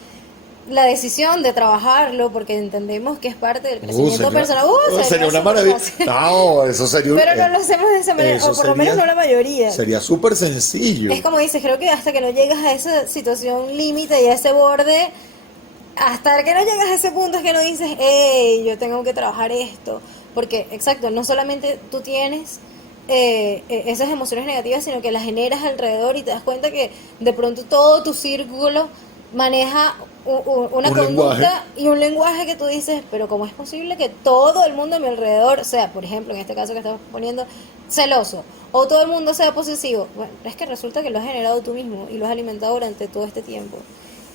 la decisión de trabajarlo, porque entendemos que es parte del crecimiento personal, sería una súper maravilla. fácil. No, eso sería. Pero no lo hacemos de esa manera, o por lo menos no la mayoría. Sería súper sencillo. Es como dices, creo que hasta que no llegas a esa situación límite y a ese borde, hasta que no llegas a ese punto es que no dices, hey, yo tengo que trabajar esto. Porque, exacto, no solamente tú tienes esas emociones negativas, sino que las generas alrededor y te das cuenta que de pronto todo tu círculo maneja una Un conducta lenguaje. y un lenguaje que tú dices, pero ¿cómo es posible que todo el mundo a mi alrededor sea, por ejemplo, en este caso que estamos poniendo, celoso? O todo el mundo sea posesivo. Bueno, es que resulta que lo has generado tú mismo y lo has alimentado durante todo este tiempo.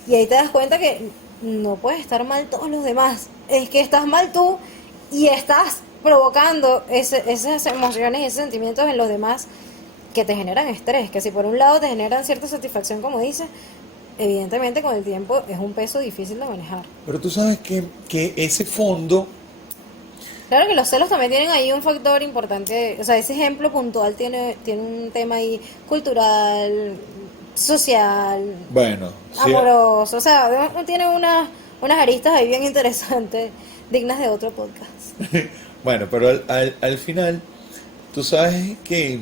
Y ahí te das cuenta que no puedes estar mal todos los demás. Es que estás mal tú y estás provocando esas emociones y esos sentimientos en los demás que te generan estrés. Que si por un lado te generan cierta satisfacción, como dices, evidentemente con el tiempo es un peso difícil de manejar. Pero tú sabes que ese fondo, Claro que los celos también tienen ahí un factor importante, o sea, ese ejemplo puntual tiene un tema ahí cultural, social, bueno, sí, amoroso, o sea, tiene unas aristas ahí bien interesantes, dignas de otro podcast. bueno, pero al final, tú sabes que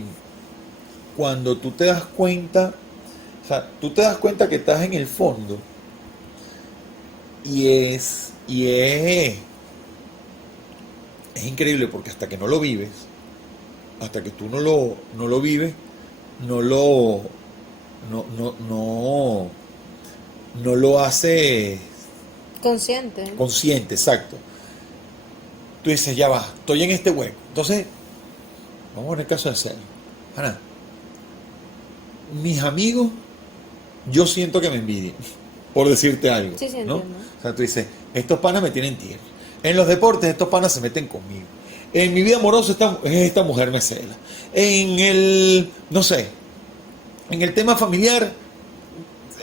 cuando tú te das cuenta, o sea, tú te das cuenta que estás en el fondo es increíble porque hasta que no lo vives, hasta que tú no lo vives, no lo, no, no lo haces Consciente. consciente, exacto. Tú dices, ya va, estoy en este hueco. Entonces, vamos a poner caso de serio. Ana, mis amigos, yo siento que me envidian, por decirte algo, Sí, sí, ¿no? entiendo. O sea, tú dices, estos panas me tienen tierra. En los deportes, estos panas se meten conmigo. En mi vida amorosa, esta mujer me cela. En el, no sé, en el tema familiar,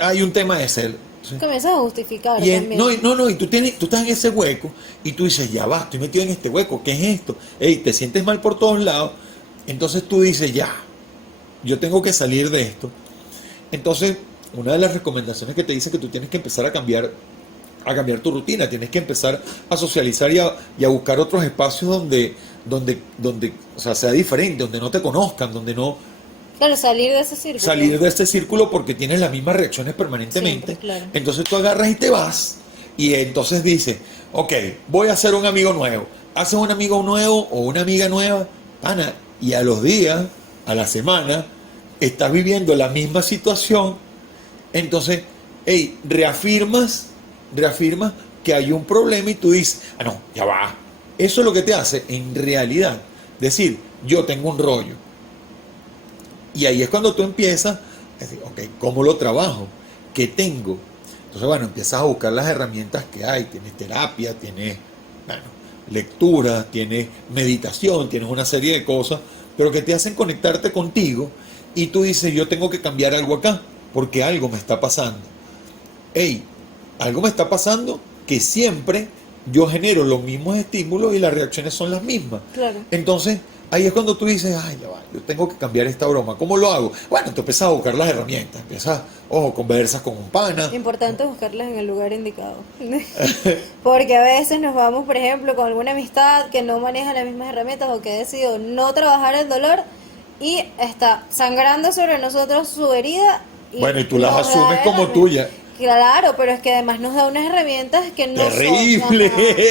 hay un tema de celo. ¿Sí? Comienzas a justificar Y también. y tú estás en ese hueco y tú dices, ya va, estoy metido en este hueco, ¿qué es esto? Ey, te sientes mal por todos lados, entonces tú dices, ya, yo tengo que salir de esto. Entonces, una de las recomendaciones que te dice que tú tienes que empezar a cambiar tu rutina, tienes que empezar a socializar y a buscar otros espacios donde, o sea, sea diferente, donde no te conozcan, donde no Claro, salir de ese círculo. salir de este círculo porque tienes las mismas reacciones permanentemente. Siempre, claro. Entonces tú agarras y te vas y entonces dices, ok, voy a hacer un amigo nuevo. Haces un amigo nuevo o una amiga nueva, pana, y a los días, a la semana, estás viviendo la misma situación. Entonces, hey, reafirmas que hay un problema y tú dices, no, ya va. Eso es lo que te hace en realidad decir, yo tengo un rollo. Y ahí es cuando tú empiezas a decir, ok, ¿cómo lo trabajo? ¿Qué tengo? Entonces, bueno, empiezas a buscar las herramientas que hay. Tienes terapia, tienes, bueno, lectura, tienes meditación, tienes una serie de cosas, pero que te hacen conectarte contigo y tú dices, yo tengo que cambiar algo acá, porque algo me está pasando. Hey, algo me está pasando que siempre yo genero los mismos estímulos y las reacciones son las mismas. Claro. Entonces, ahí es cuando tú dices, ay, ya va, yo tengo que cambiar esta broma. ¿Cómo lo hago? Bueno, tú empiezas a buscar las herramientas, empiezas, ojo, conversas con un pana. Importante buscarlas en el lugar indicado. Porque a veces nos vamos, por ejemplo, con alguna amistad que no maneja las mismas herramientas o que ha decidido no trabajar el dolor y está sangrando sobre nosotros su herida. Bueno, y tú las nos da asumes como herramientas. tuyas. Claro, pero es que además nos da unas herramientas que no Terrible.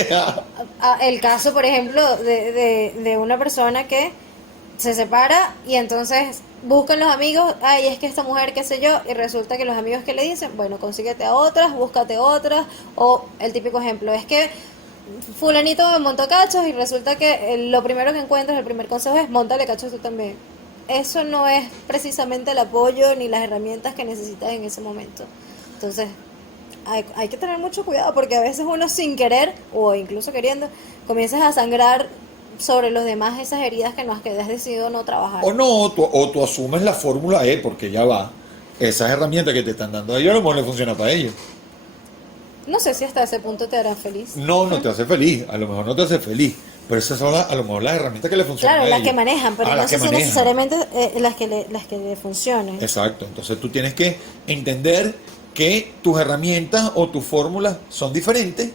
son. El caso, por ejemplo, de una persona que se separa y entonces buscan los amigos, ay, es que esta mujer, qué sé yo, y resulta que los amigos que le dicen, bueno, consíguete a otras, búscate otras, o el típico ejemplo, es que fulanito me montó cachos y resulta que lo primero que encuentras, el primer consejo es, móntale cachos tú también. Eso no es precisamente el apoyo ni las herramientas que necesitas en ese momento. Entonces, hay que tener mucho cuidado porque a veces uno sin querer o incluso queriendo comienzas a sangrar sobre los demás esas heridas que has decidido no trabajar. O no, o tú asumes la fórmula E, porque ya va. Esas herramientas que te están dando a ellos, a lo mejor le funciona para ellos. No sé si hasta ese punto te harán feliz. No, no te hace feliz. A lo mejor no te hace feliz. Pero esas son a lo mejor las herramientas que le funcionan Claro, a las ellos. que manejan, pero Ah, no las sé que si manejan. necesariamente las que le funcionen. Exacto. Entonces tú tienes que entender que tus herramientas o tus fórmulas son diferentes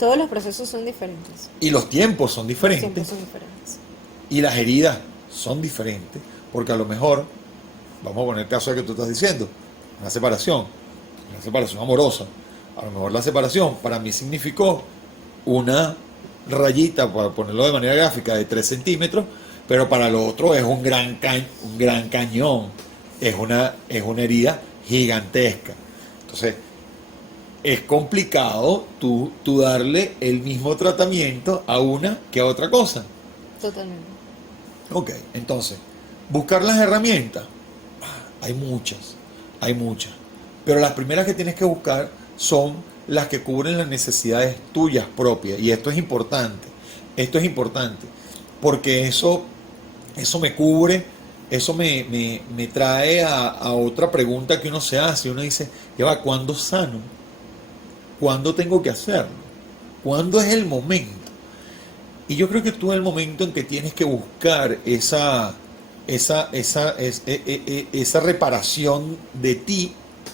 Todos los procesos son diferentes. y los tiempos son Los diferentes tiempos son diferentes. y las heridas son diferentes. Porque a lo mejor, vamos a poner el caso de que tú estás diciendo, una separación amorosa. A lo mejor la separación para mí significó una rayita, para ponerlo de manera gráfica, de 3 centímetros, pero para lo otro es un un gran cañón, es una herida gigantesca. Entonces, es complicado tú darle el mismo tratamiento a una que a otra cosa. Totalmente. Ok, entonces, buscar las herramientas, hay muchas, pero las primeras que tienes que buscar son las que cubren las necesidades tuyas propias, y esto es importante, porque eso me cubre, eso me trae a otra pregunta que uno se hace, uno dice, ya va, ¿cuándo sano? ¿Cuándo tengo que hacerlo? ¿Cuándo es el momento? Y yo creo que tú en el momento en que tienes que buscar esa reparación de ti,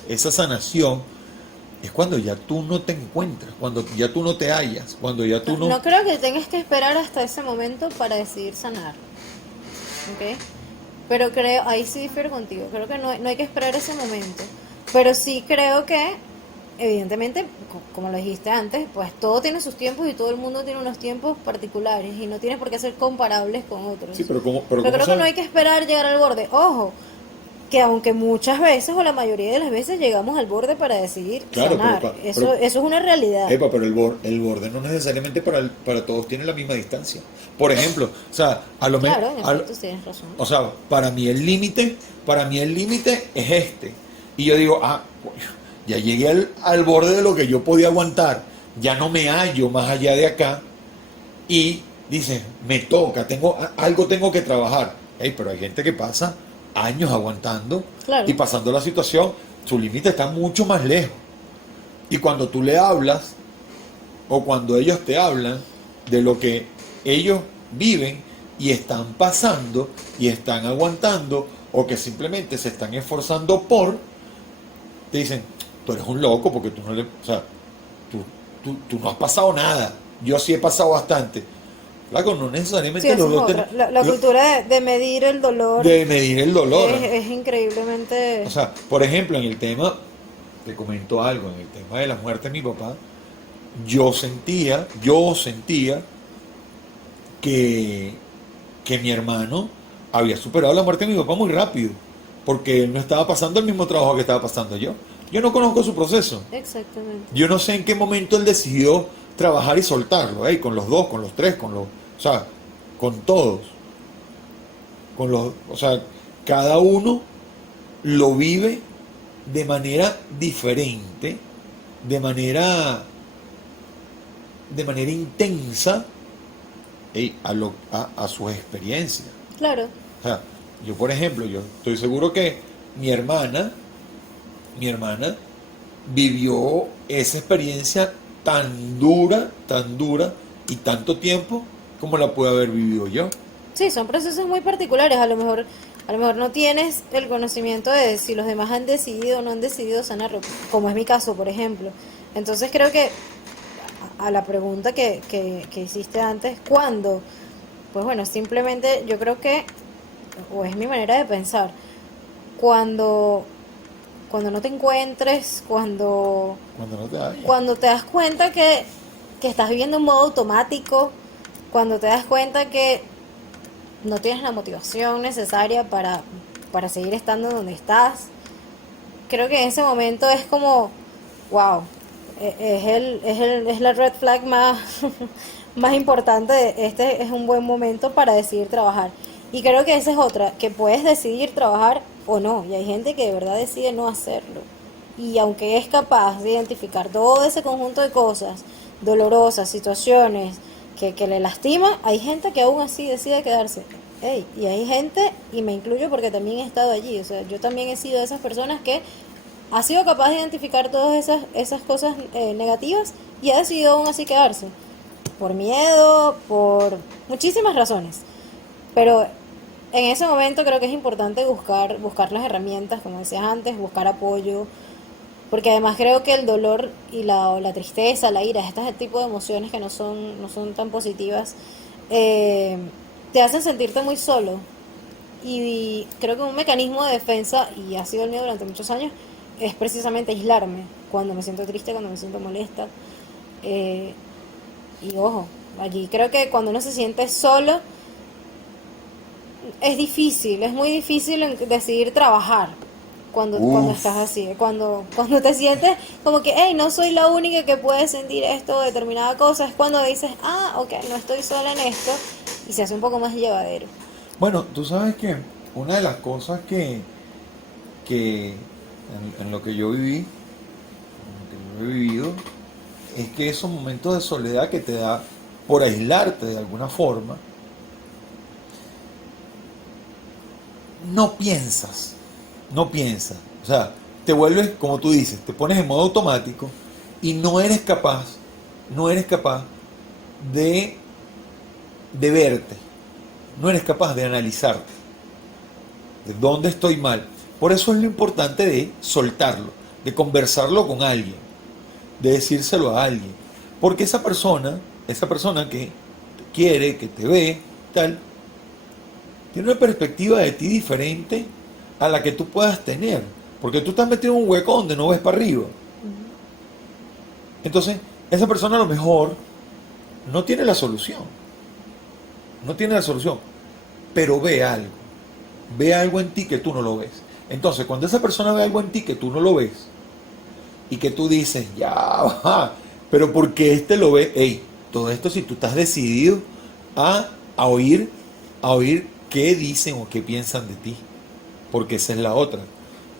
esa sanación, es cuando ya tú no te encuentras, cuando ya tú no te hallas, cuando ya tú no... No creo que tengas que esperar hasta ese momento para decidir sanar. ¿Ok? Pero creo, ahí sí difiero contigo, creo que no hay que esperar ese momento. Pero sí creo que, evidentemente, como lo dijiste antes, pues todo tiene sus tiempos y todo el mundo tiene unos tiempos particulares y no tienes por qué ser comparables con otros. Sí, pero Pero creo que no hay que esperar llegar al borde. Ojo, que aunque muchas veces o la mayoría de las veces llegamos al borde para decidir Claro, sanar, eso es una realidad. Epa, pero el borde no necesariamente para todos tiene la misma distancia. Por ejemplo, o sea, a lo Claro, en mejor, efecto, tienes razón. o sea, para mí el límite es este. Y yo digo, coño, ya llegué al borde de lo que yo podía aguantar, ya no me hallo más allá de acá. Y dice, me toca, algo tengo que trabajar. Ey, pero hay gente que pasa años aguantando Claro. y pasando la situación, su límite está mucho más lejos. Y cuando tú le hablas, o cuando ellos te hablan de lo que ellos viven y están pasando y están aguantando, o que simplemente se están esforzando te dicen, tú eres un loco porque tú no le, o sea, tú no has pasado nada. Yo sí he pasado bastante. Flaco, no necesariamente Sí, esa es los dos otra. La cultura de medir el dolor de medir el dolor. es increíblemente... O sea, por ejemplo, en el tema, te comento algo, en el tema de la muerte de mi papá, yo sentía que mi hermano había superado la muerte de mi papá muy rápido, porque él no estaba pasando el mismo trabajo que estaba pasando yo. Yo no conozco su proceso. Exactamente. Yo no sé en qué momento él decidió trabajar y soltarlo, con los dos, con los tres, o sea, con todos. O sea, cada uno lo vive de manera diferente, de manera intensa, a sus experiencias. Claro. O sea, yo por ejemplo, yo estoy seguro que mi hermana vivió esa experiencia tan dura y tanto tiempo como la pude haber vivido yo. Sí, son procesos muy particulares. A lo mejor no tienes el conocimiento de si los demás han decidido o no han decidido sanarlo, como es mi caso, por ejemplo. Entonces creo que a la pregunta que hiciste antes, ¿cuándo? Pues bueno, simplemente yo creo que, o es mi manera de pensar, cuando, cuando no te encuentres, Cuando no te haya. cuando te das cuenta que estás viviendo en modo automático, cuando te das cuenta que no tienes la motivación necesaria para seguir estando donde estás, creo que en ese momento es como, wow, es la red flag más, más importante. Este es un buen momento para decidir trabajar. Y creo que esa es otra, que puedes decidir trabajar o no. Y hay gente que de verdad decide no hacerlo. Y aunque es capaz de identificar todo ese conjunto de cosas dolorosas, situaciones que le lastima, hay gente que aún así decide quedarse. Ey, y hay gente, y me incluyo porque también he estado allí, o sea, yo también he sido de esas personas que ha sido capaz de identificar todas esas cosas negativas y ha decidido aún así quedarse. Por miedo, por muchísimas razones. Pero en ese momento creo que es importante buscar las herramientas, como decías antes, buscar apoyo, porque además creo que el dolor y o la tristeza, la ira, este tipo de emociones que no son tan positivas, eh, te hacen sentirte muy solo. Y creo que un mecanismo de defensa, y ha sido el mío durante muchos años, es precisamente aislarme cuando me siento triste, cuando me siento molesta. Eh, y ojo, allí creo que cuando uno se siente solo, es difícil, es muy difícil decidir trabajar cuando Uf. estás así, cuando te sientes como que, hey, no soy la única que puede sentir esto, determinada cosa, es cuando dices, ah, ok, no estoy sola en esto, y se hace un poco más llevadero. Bueno, tú sabes que una de las cosas que en lo que yo viví, en lo que yo he vivido, es que esos momentos de soledad que te da por aislarte de alguna forma, no piensas, no piensas. O sea, te vuelves, como tú dices, te pones en modo automático y no eres capaz de, de verte, no eres capaz de analizarte, de dónde estoy mal. Por eso es lo importante de soltarlo, de conversarlo con alguien, de decírselo a alguien. Porque esa persona que te quiere, que te ve, tal, tiene una perspectiva de ti diferente a la que tú puedas tener. Porque tú estás metido en un hueco donde no ves para arriba. Entonces, esa persona a lo mejor no tiene la solución. No tiene la solución. Pero ve algo. Ve algo en ti que tú no lo ves. Entonces, cuando esa persona ve algo en ti que tú no lo ves, y que tú dices, ya va, pero porque este lo ve, hey, todo esto si tú estás decidido a, a oír, a oír qué dicen o qué piensan de ti, porque esa es la otra.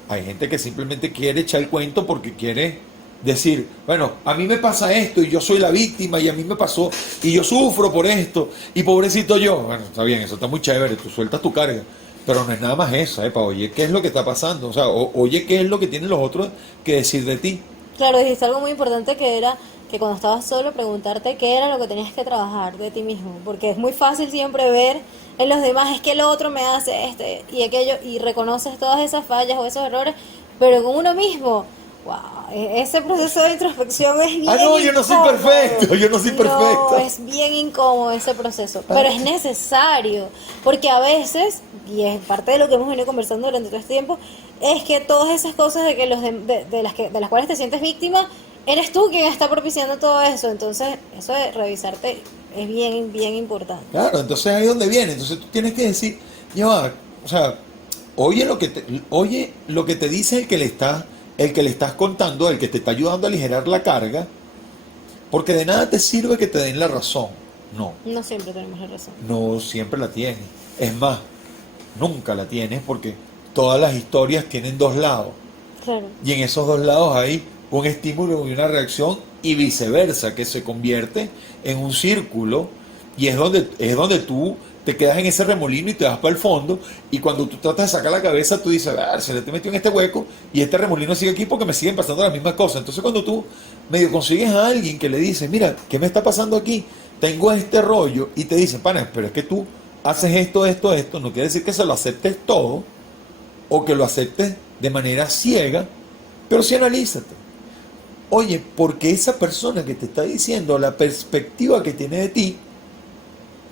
Hay gente que simplemente quiere echar el cuento porque quiere decir, bueno, a mí me pasa esto y yo soy la víctima y a mí me pasó y yo sufro por esto y pobrecito yo. Bueno, está bien, eso está muy chévere, tú sueltas tu carga, pero no es nada más eso, ¿eh? Oye, ¿qué es lo que está pasando? O sea, oye, ¿qué es lo que tienen los otros que decir de ti? Claro, dijiste algo muy importante que era que cuando estabas solo preguntarte qué era lo que tenías que trabajar de ti mismo, porque es muy fácil siempre ver en los demás es que el otro me hace este y aquello y reconoces todas esas fallas o esos errores, pero con uno mismo, wow, ese proceso de introspección es Ah, bien no, yo no soy incómodo. perfecto, yo no soy No, perfecto. es bien incómodo ese proceso, pero es necesario, porque a veces, y es parte de lo que hemos venido conversando durante todo este tiempo, es que todas esas cosas de que de las cuales te sientes víctima, eres tú quien está propiciando todo eso. Entonces, eso de revisarte es bien, bien importante. Claro, entonces ahí es donde viene. Entonces tú tienes que decir, ya va, o sea, oye lo que te dice el que le estás contando, el que te está ayudando a aligerar la carga, porque de nada te sirve que te den la razón. No, No siempre tenemos la razón. no siempre la tienes. Es más, nunca la tienes porque todas las historias tienen dos lados. Claro. Y en esos dos lados hay un estímulo y una reacción y viceversa, que se convierte en un círculo y es donde tú te quedas en ese remolino y te vas para el fondo y cuando tú tratas de sacar la cabeza tú dices, a ver, se le te metió en este hueco y este remolino sigue aquí porque me siguen pasando las mismas cosas. Entonces cuando tú medio consigues a alguien que le dices, mira, ¿qué me está pasando aquí? Tengo este rollo, y te dicen, pana, pero es que tú haces esto, esto, esto, no quiere decir que se lo aceptes todo, o que lo aceptes de manera ciega, pero sí analízate. Oye, porque esa persona que te está diciendo la perspectiva que tiene de ti,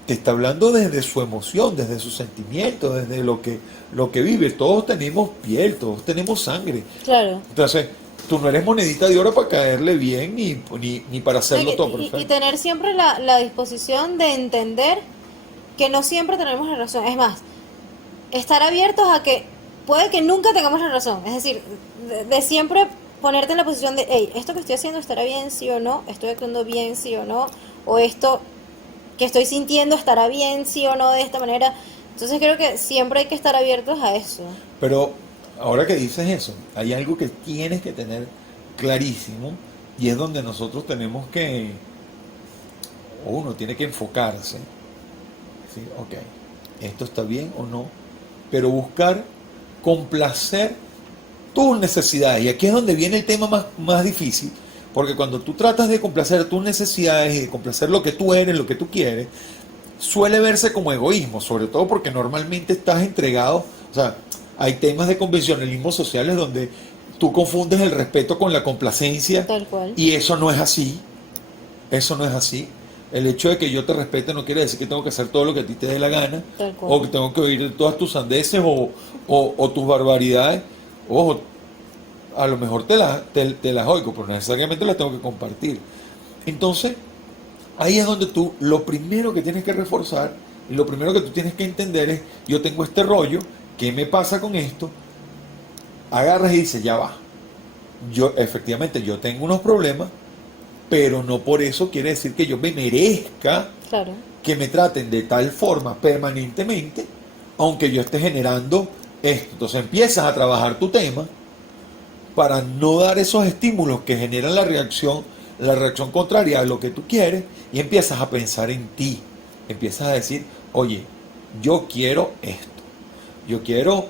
te está hablando desde su emoción, desde sus sentimientos, desde lo que vive. Todos tenemos piel, todos tenemos sangre. Claro. Entonces, tú no eres monedita de oro para caerle bien ni para No, hacerlo todo y perfecto. tener siempre la disposición de entender que no siempre tenemos la razón. Es más, estar abiertos a que puede que nunca tengamos la razón. Es decir, de siempre ponerte en la posición de, hey, esto que estoy haciendo estará bien, sí o no, estoy actuando bien, sí o no, o esto que estoy sintiendo estará bien, sí o no, de esta manera. Entonces creo que siempre hay que estar abiertos a eso. Pero ahora que dices eso, hay algo que tienes que tener clarísimo y es donde nosotros tenemos que, o uno tiene que enfocarse, ¿sí? Ok, esto está bien o no, pero buscar complacer tus necesidades. Y aquí es donde viene el tema más difícil, porque cuando tú tratas de complacer tus necesidades y de complacer lo que tú eres, lo que tú quieres, suele verse como egoísmo, sobre todo porque normalmente estás entregado, o sea, hay temas de convencionalismo sociales donde tú confundes el respeto con la complacencia Tal cual, y eso no es así, eso no es así. El hecho de que yo te respete no quiere decir que tengo que hacer todo lo que a ti te dé la gana, tal o que cual. tengo que oír todas tus sandeces o tus barbaridades. Ojo, a lo mejor te las oigo, pero no necesariamente las tengo que compartir. Entonces, ahí es donde tú lo primero que tienes que reforzar y lo primero que tú tienes que entender es, yo tengo este rollo, ¿qué me pasa con esto? Agarras y dices, ya va. Yo, efectivamente, yo tengo unos problemas, pero no por eso quiere decir que yo me merezca Claro, que me traten de tal forma permanentemente, aunque yo esté generando esto. Entonces empiezas a trabajar tu tema para no dar esos estímulos que generan la reacción contraria a lo que tú quieres, y empiezas a pensar en ti. Empiezas a decir, oye, yo quiero esto. Yo quiero,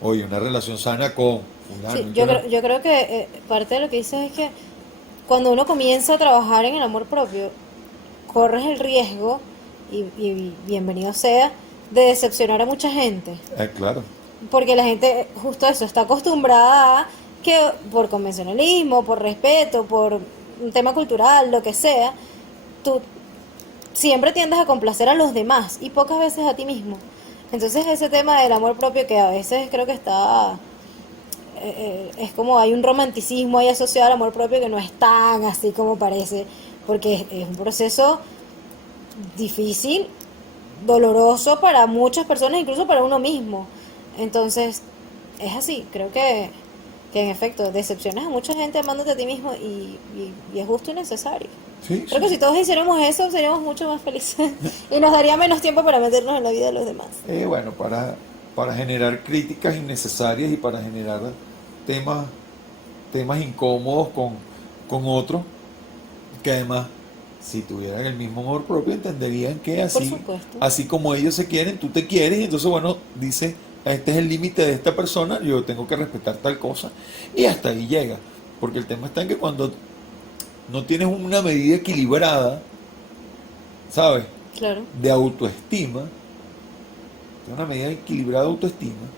oye, una relación sana con fulano. sí, yo creo que parte de lo que dices es que cuando uno comienza a trabajar en el amor propio, corres el riesgo, y bienvenido sea, de decepcionar a mucha gente. Claro, Porque la gente, justo eso, está acostumbrada a que por convencionalismo, por respeto, por un tema cultural, lo que sea, tú siempre tiendes a complacer a los demás y pocas veces a ti mismo. Entonces ese tema del amor propio que a veces creo que está, es como hay un romanticismo ahí asociado al amor propio que no es tan así como parece, porque es un proceso difícil, doloroso para muchas personas, incluso para uno mismo. Entonces, es así, creo que en efecto decepcionas a mucha gente amándote a ti mismo y es justo y necesario. sí, Creo sí, que sí. si todos hiciéramos eso, seríamos mucho más felices y nos daría menos tiempo para meternos en la vida de los demás. Bueno, para generar críticas innecesarias y para generar temas, temas incómodos con otros, que además, si tuvieran el mismo amor propio, entenderían que Por así, supuesto. así como ellos se quieren, tú te quieres, y entonces, bueno, dice, este es el límite de esta persona, yo tengo que respetar tal cosa, y hasta ahí llega. Porque el tema está en que cuando no tienes una medida equilibrada, ¿sabes? Claro, De autoestima, una medida equilibrada de autoestima,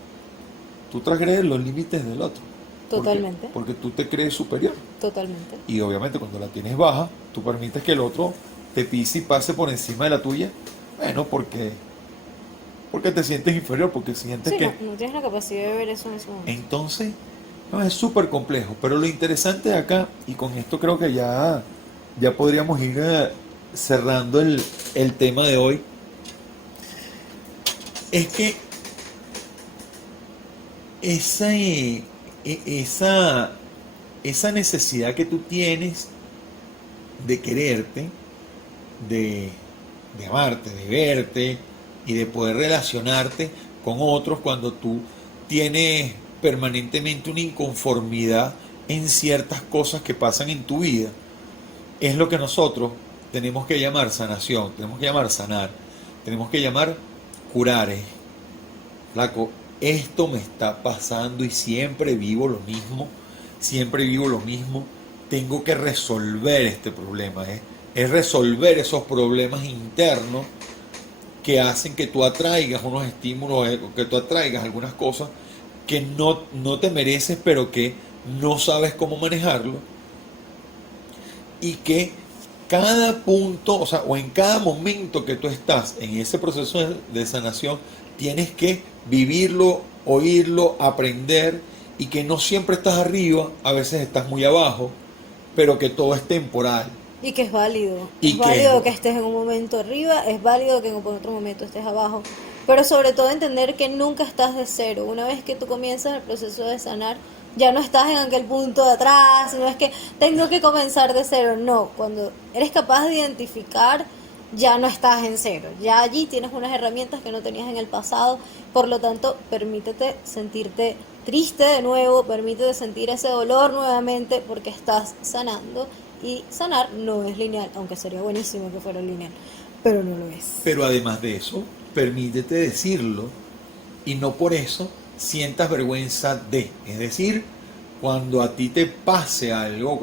tú transgredes los límites del otro. totalmente, Porque tú te crees superior. totalmente. Y obviamente cuando la tienes baja, tú permites que el otro te pise y pase por encima de la tuya. Bueno, porque te sientes inferior, porque sientes Sí, no, que... no tienes la capacidad de ver eso en ese momento. Entonces, no, es súper complejo. Pero lo interesante de acá, y con esto creo que ya podríamos ir cerrando el tema de hoy, es que esa, esa, esa necesidad que tú tienes de quererte, de, de amarte, de verte y de poder relacionarte con otros cuando tú tienes permanentemente una inconformidad en ciertas cosas que pasan en tu vida, es lo que nosotros tenemos que llamar sanación, tenemos que llamar sanar, tenemos que llamar curar. Flaco, esto me está pasando y siempre vivo lo mismo, siempre vivo lo mismo. tengo que resolver este problema, es resolver esos problemas internos que hacen que tú atraigas unos estímulos, que tú atraigas algunas cosas que no te mereces, pero que no sabes cómo manejarlo, y que cada punto, o sea, o en cada momento que tú estás en ese proceso de sanación, tienes que vivirlo, oírlo, aprender, y que no siempre estás arriba, a veces estás muy abajo, pero que todo es temporal. Y que es válido. Es Y que válido que estés en un momento arriba, es válido que en otro momento estés abajo. Pero sobre todo entender que nunca estás de cero. Una vez que tú comienzas el proceso de sanar, ya no estás en aquel punto de atrás, no es que tengo que comenzar de cero. No, cuando eres capaz de identificar, ya no estás en cero. Ya allí tienes unas herramientas que no tenías en el pasado. Por lo tanto, permítete sentirte triste de nuevo, permítete sentir ese dolor nuevamente porque estás sanando. Y sanar no es lineal, aunque sería buenísimo que fuera lineal, pero no lo es. Pero además de eso, permítete decirlo, y no por eso sientas vergüenza de. Es decir, cuando a ti te pase algo,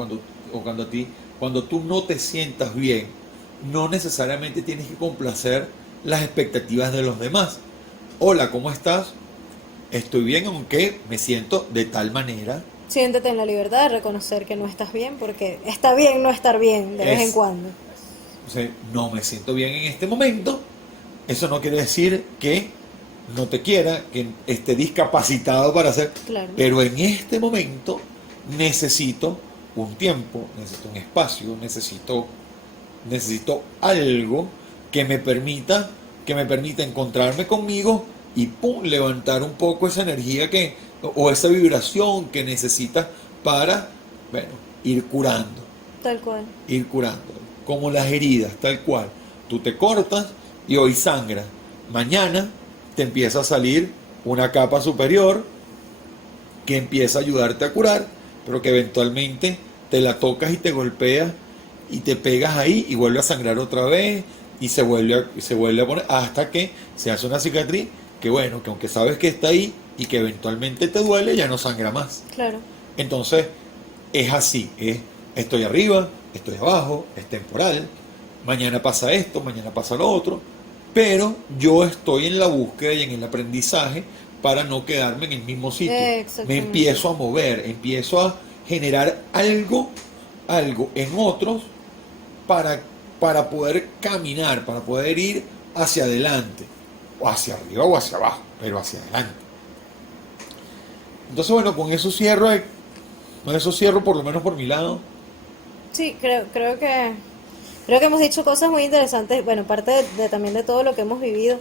cuando tú no te sientas bien, no necesariamente tienes que complacer las expectativas de los demás. Hola, ¿cómo estás? Estoy bien, aunque me siento de tal manera. Siéntete en la libertad de reconocer que no estás bien, porque está bien no estar bien de vez en cuando. O sea, no me siento bien en este momento. Eso no quiere decir que no te quiera, que esté discapacitado para hacer. Claro. Pero en este momento necesito un tiempo, necesito un espacio, necesito algo que me permita encontrarme conmigo y pum, levantar un poco esa energía o esa vibración que necesitas para, bueno, ir curando, Tal cual. ir curando. Como las heridas, tal cual. Tú te cortas y hoy sangra. Mañana te empieza a salir una capa superior que empieza a ayudarte a curar, pero que eventualmente te la tocas y te golpeas y te pegas ahí y vuelve a sangrar otra vez y se vuelve a poner hasta que se hace una cicatriz que, bueno, que aunque sabes que está ahí y que eventualmente te duele, ya no sangra más. Claro. Entonces es así, estoy arriba, estoy abajo, es temporal, mañana pasa esto, mañana pasa lo otro, pero yo estoy en la búsqueda y en el aprendizaje para no quedarme en el mismo sitio. Me Exactamente. empiezo a mover, empiezo a generar algo en otros para poder caminar, para poder ir hacia adelante, o hacia arriba o hacia abajo, pero hacia adelante. Entonces, bueno, con eso cierro por lo menos por mi lado. Sí, creo que hemos dicho cosas muy interesantes, bueno, parte también de todo lo que hemos vivido,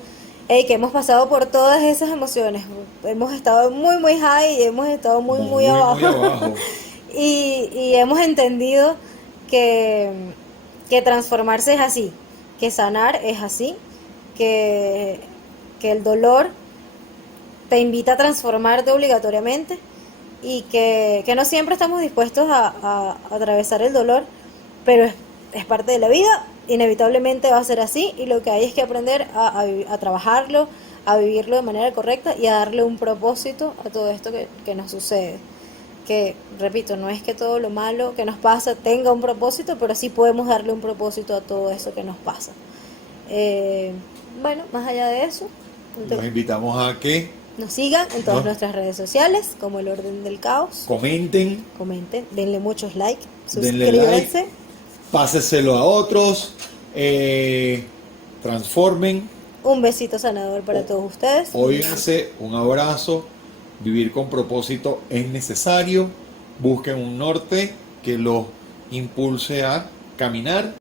y que hemos pasado por todas esas emociones. Hemos estado muy, muy high y hemos estado muy, muy abajo. Muy abajo. Y hemos entendido que, que transformarse es así, que sanar es así, que, que el dolor te invita a transformarte obligatoriamente y que no siempre estamos dispuestos a atravesar el dolor, pero es parte de la vida, inevitablemente va a ser así y lo que hay es que aprender a trabajarlo, a vivirlo de manera correcta y a darle un propósito a todo esto que nos sucede. Que, repito, no es que todo lo malo que nos pasa tenga un propósito, pero sí podemos darle un propósito a todo eso que nos pasa. Bueno, más allá de eso, Los invitamos a que nos sigan en todas ¿no? nuestras redes sociales, como El Orden del Caos. comenten, Comenten, denle muchos likes, denle suscríbanse. like, páseselo a otros, transformen, Un besito sanador para todos ustedes. óiganse, un abrazo. Vivir con propósito es necesario. Busquen un norte que los impulse a caminar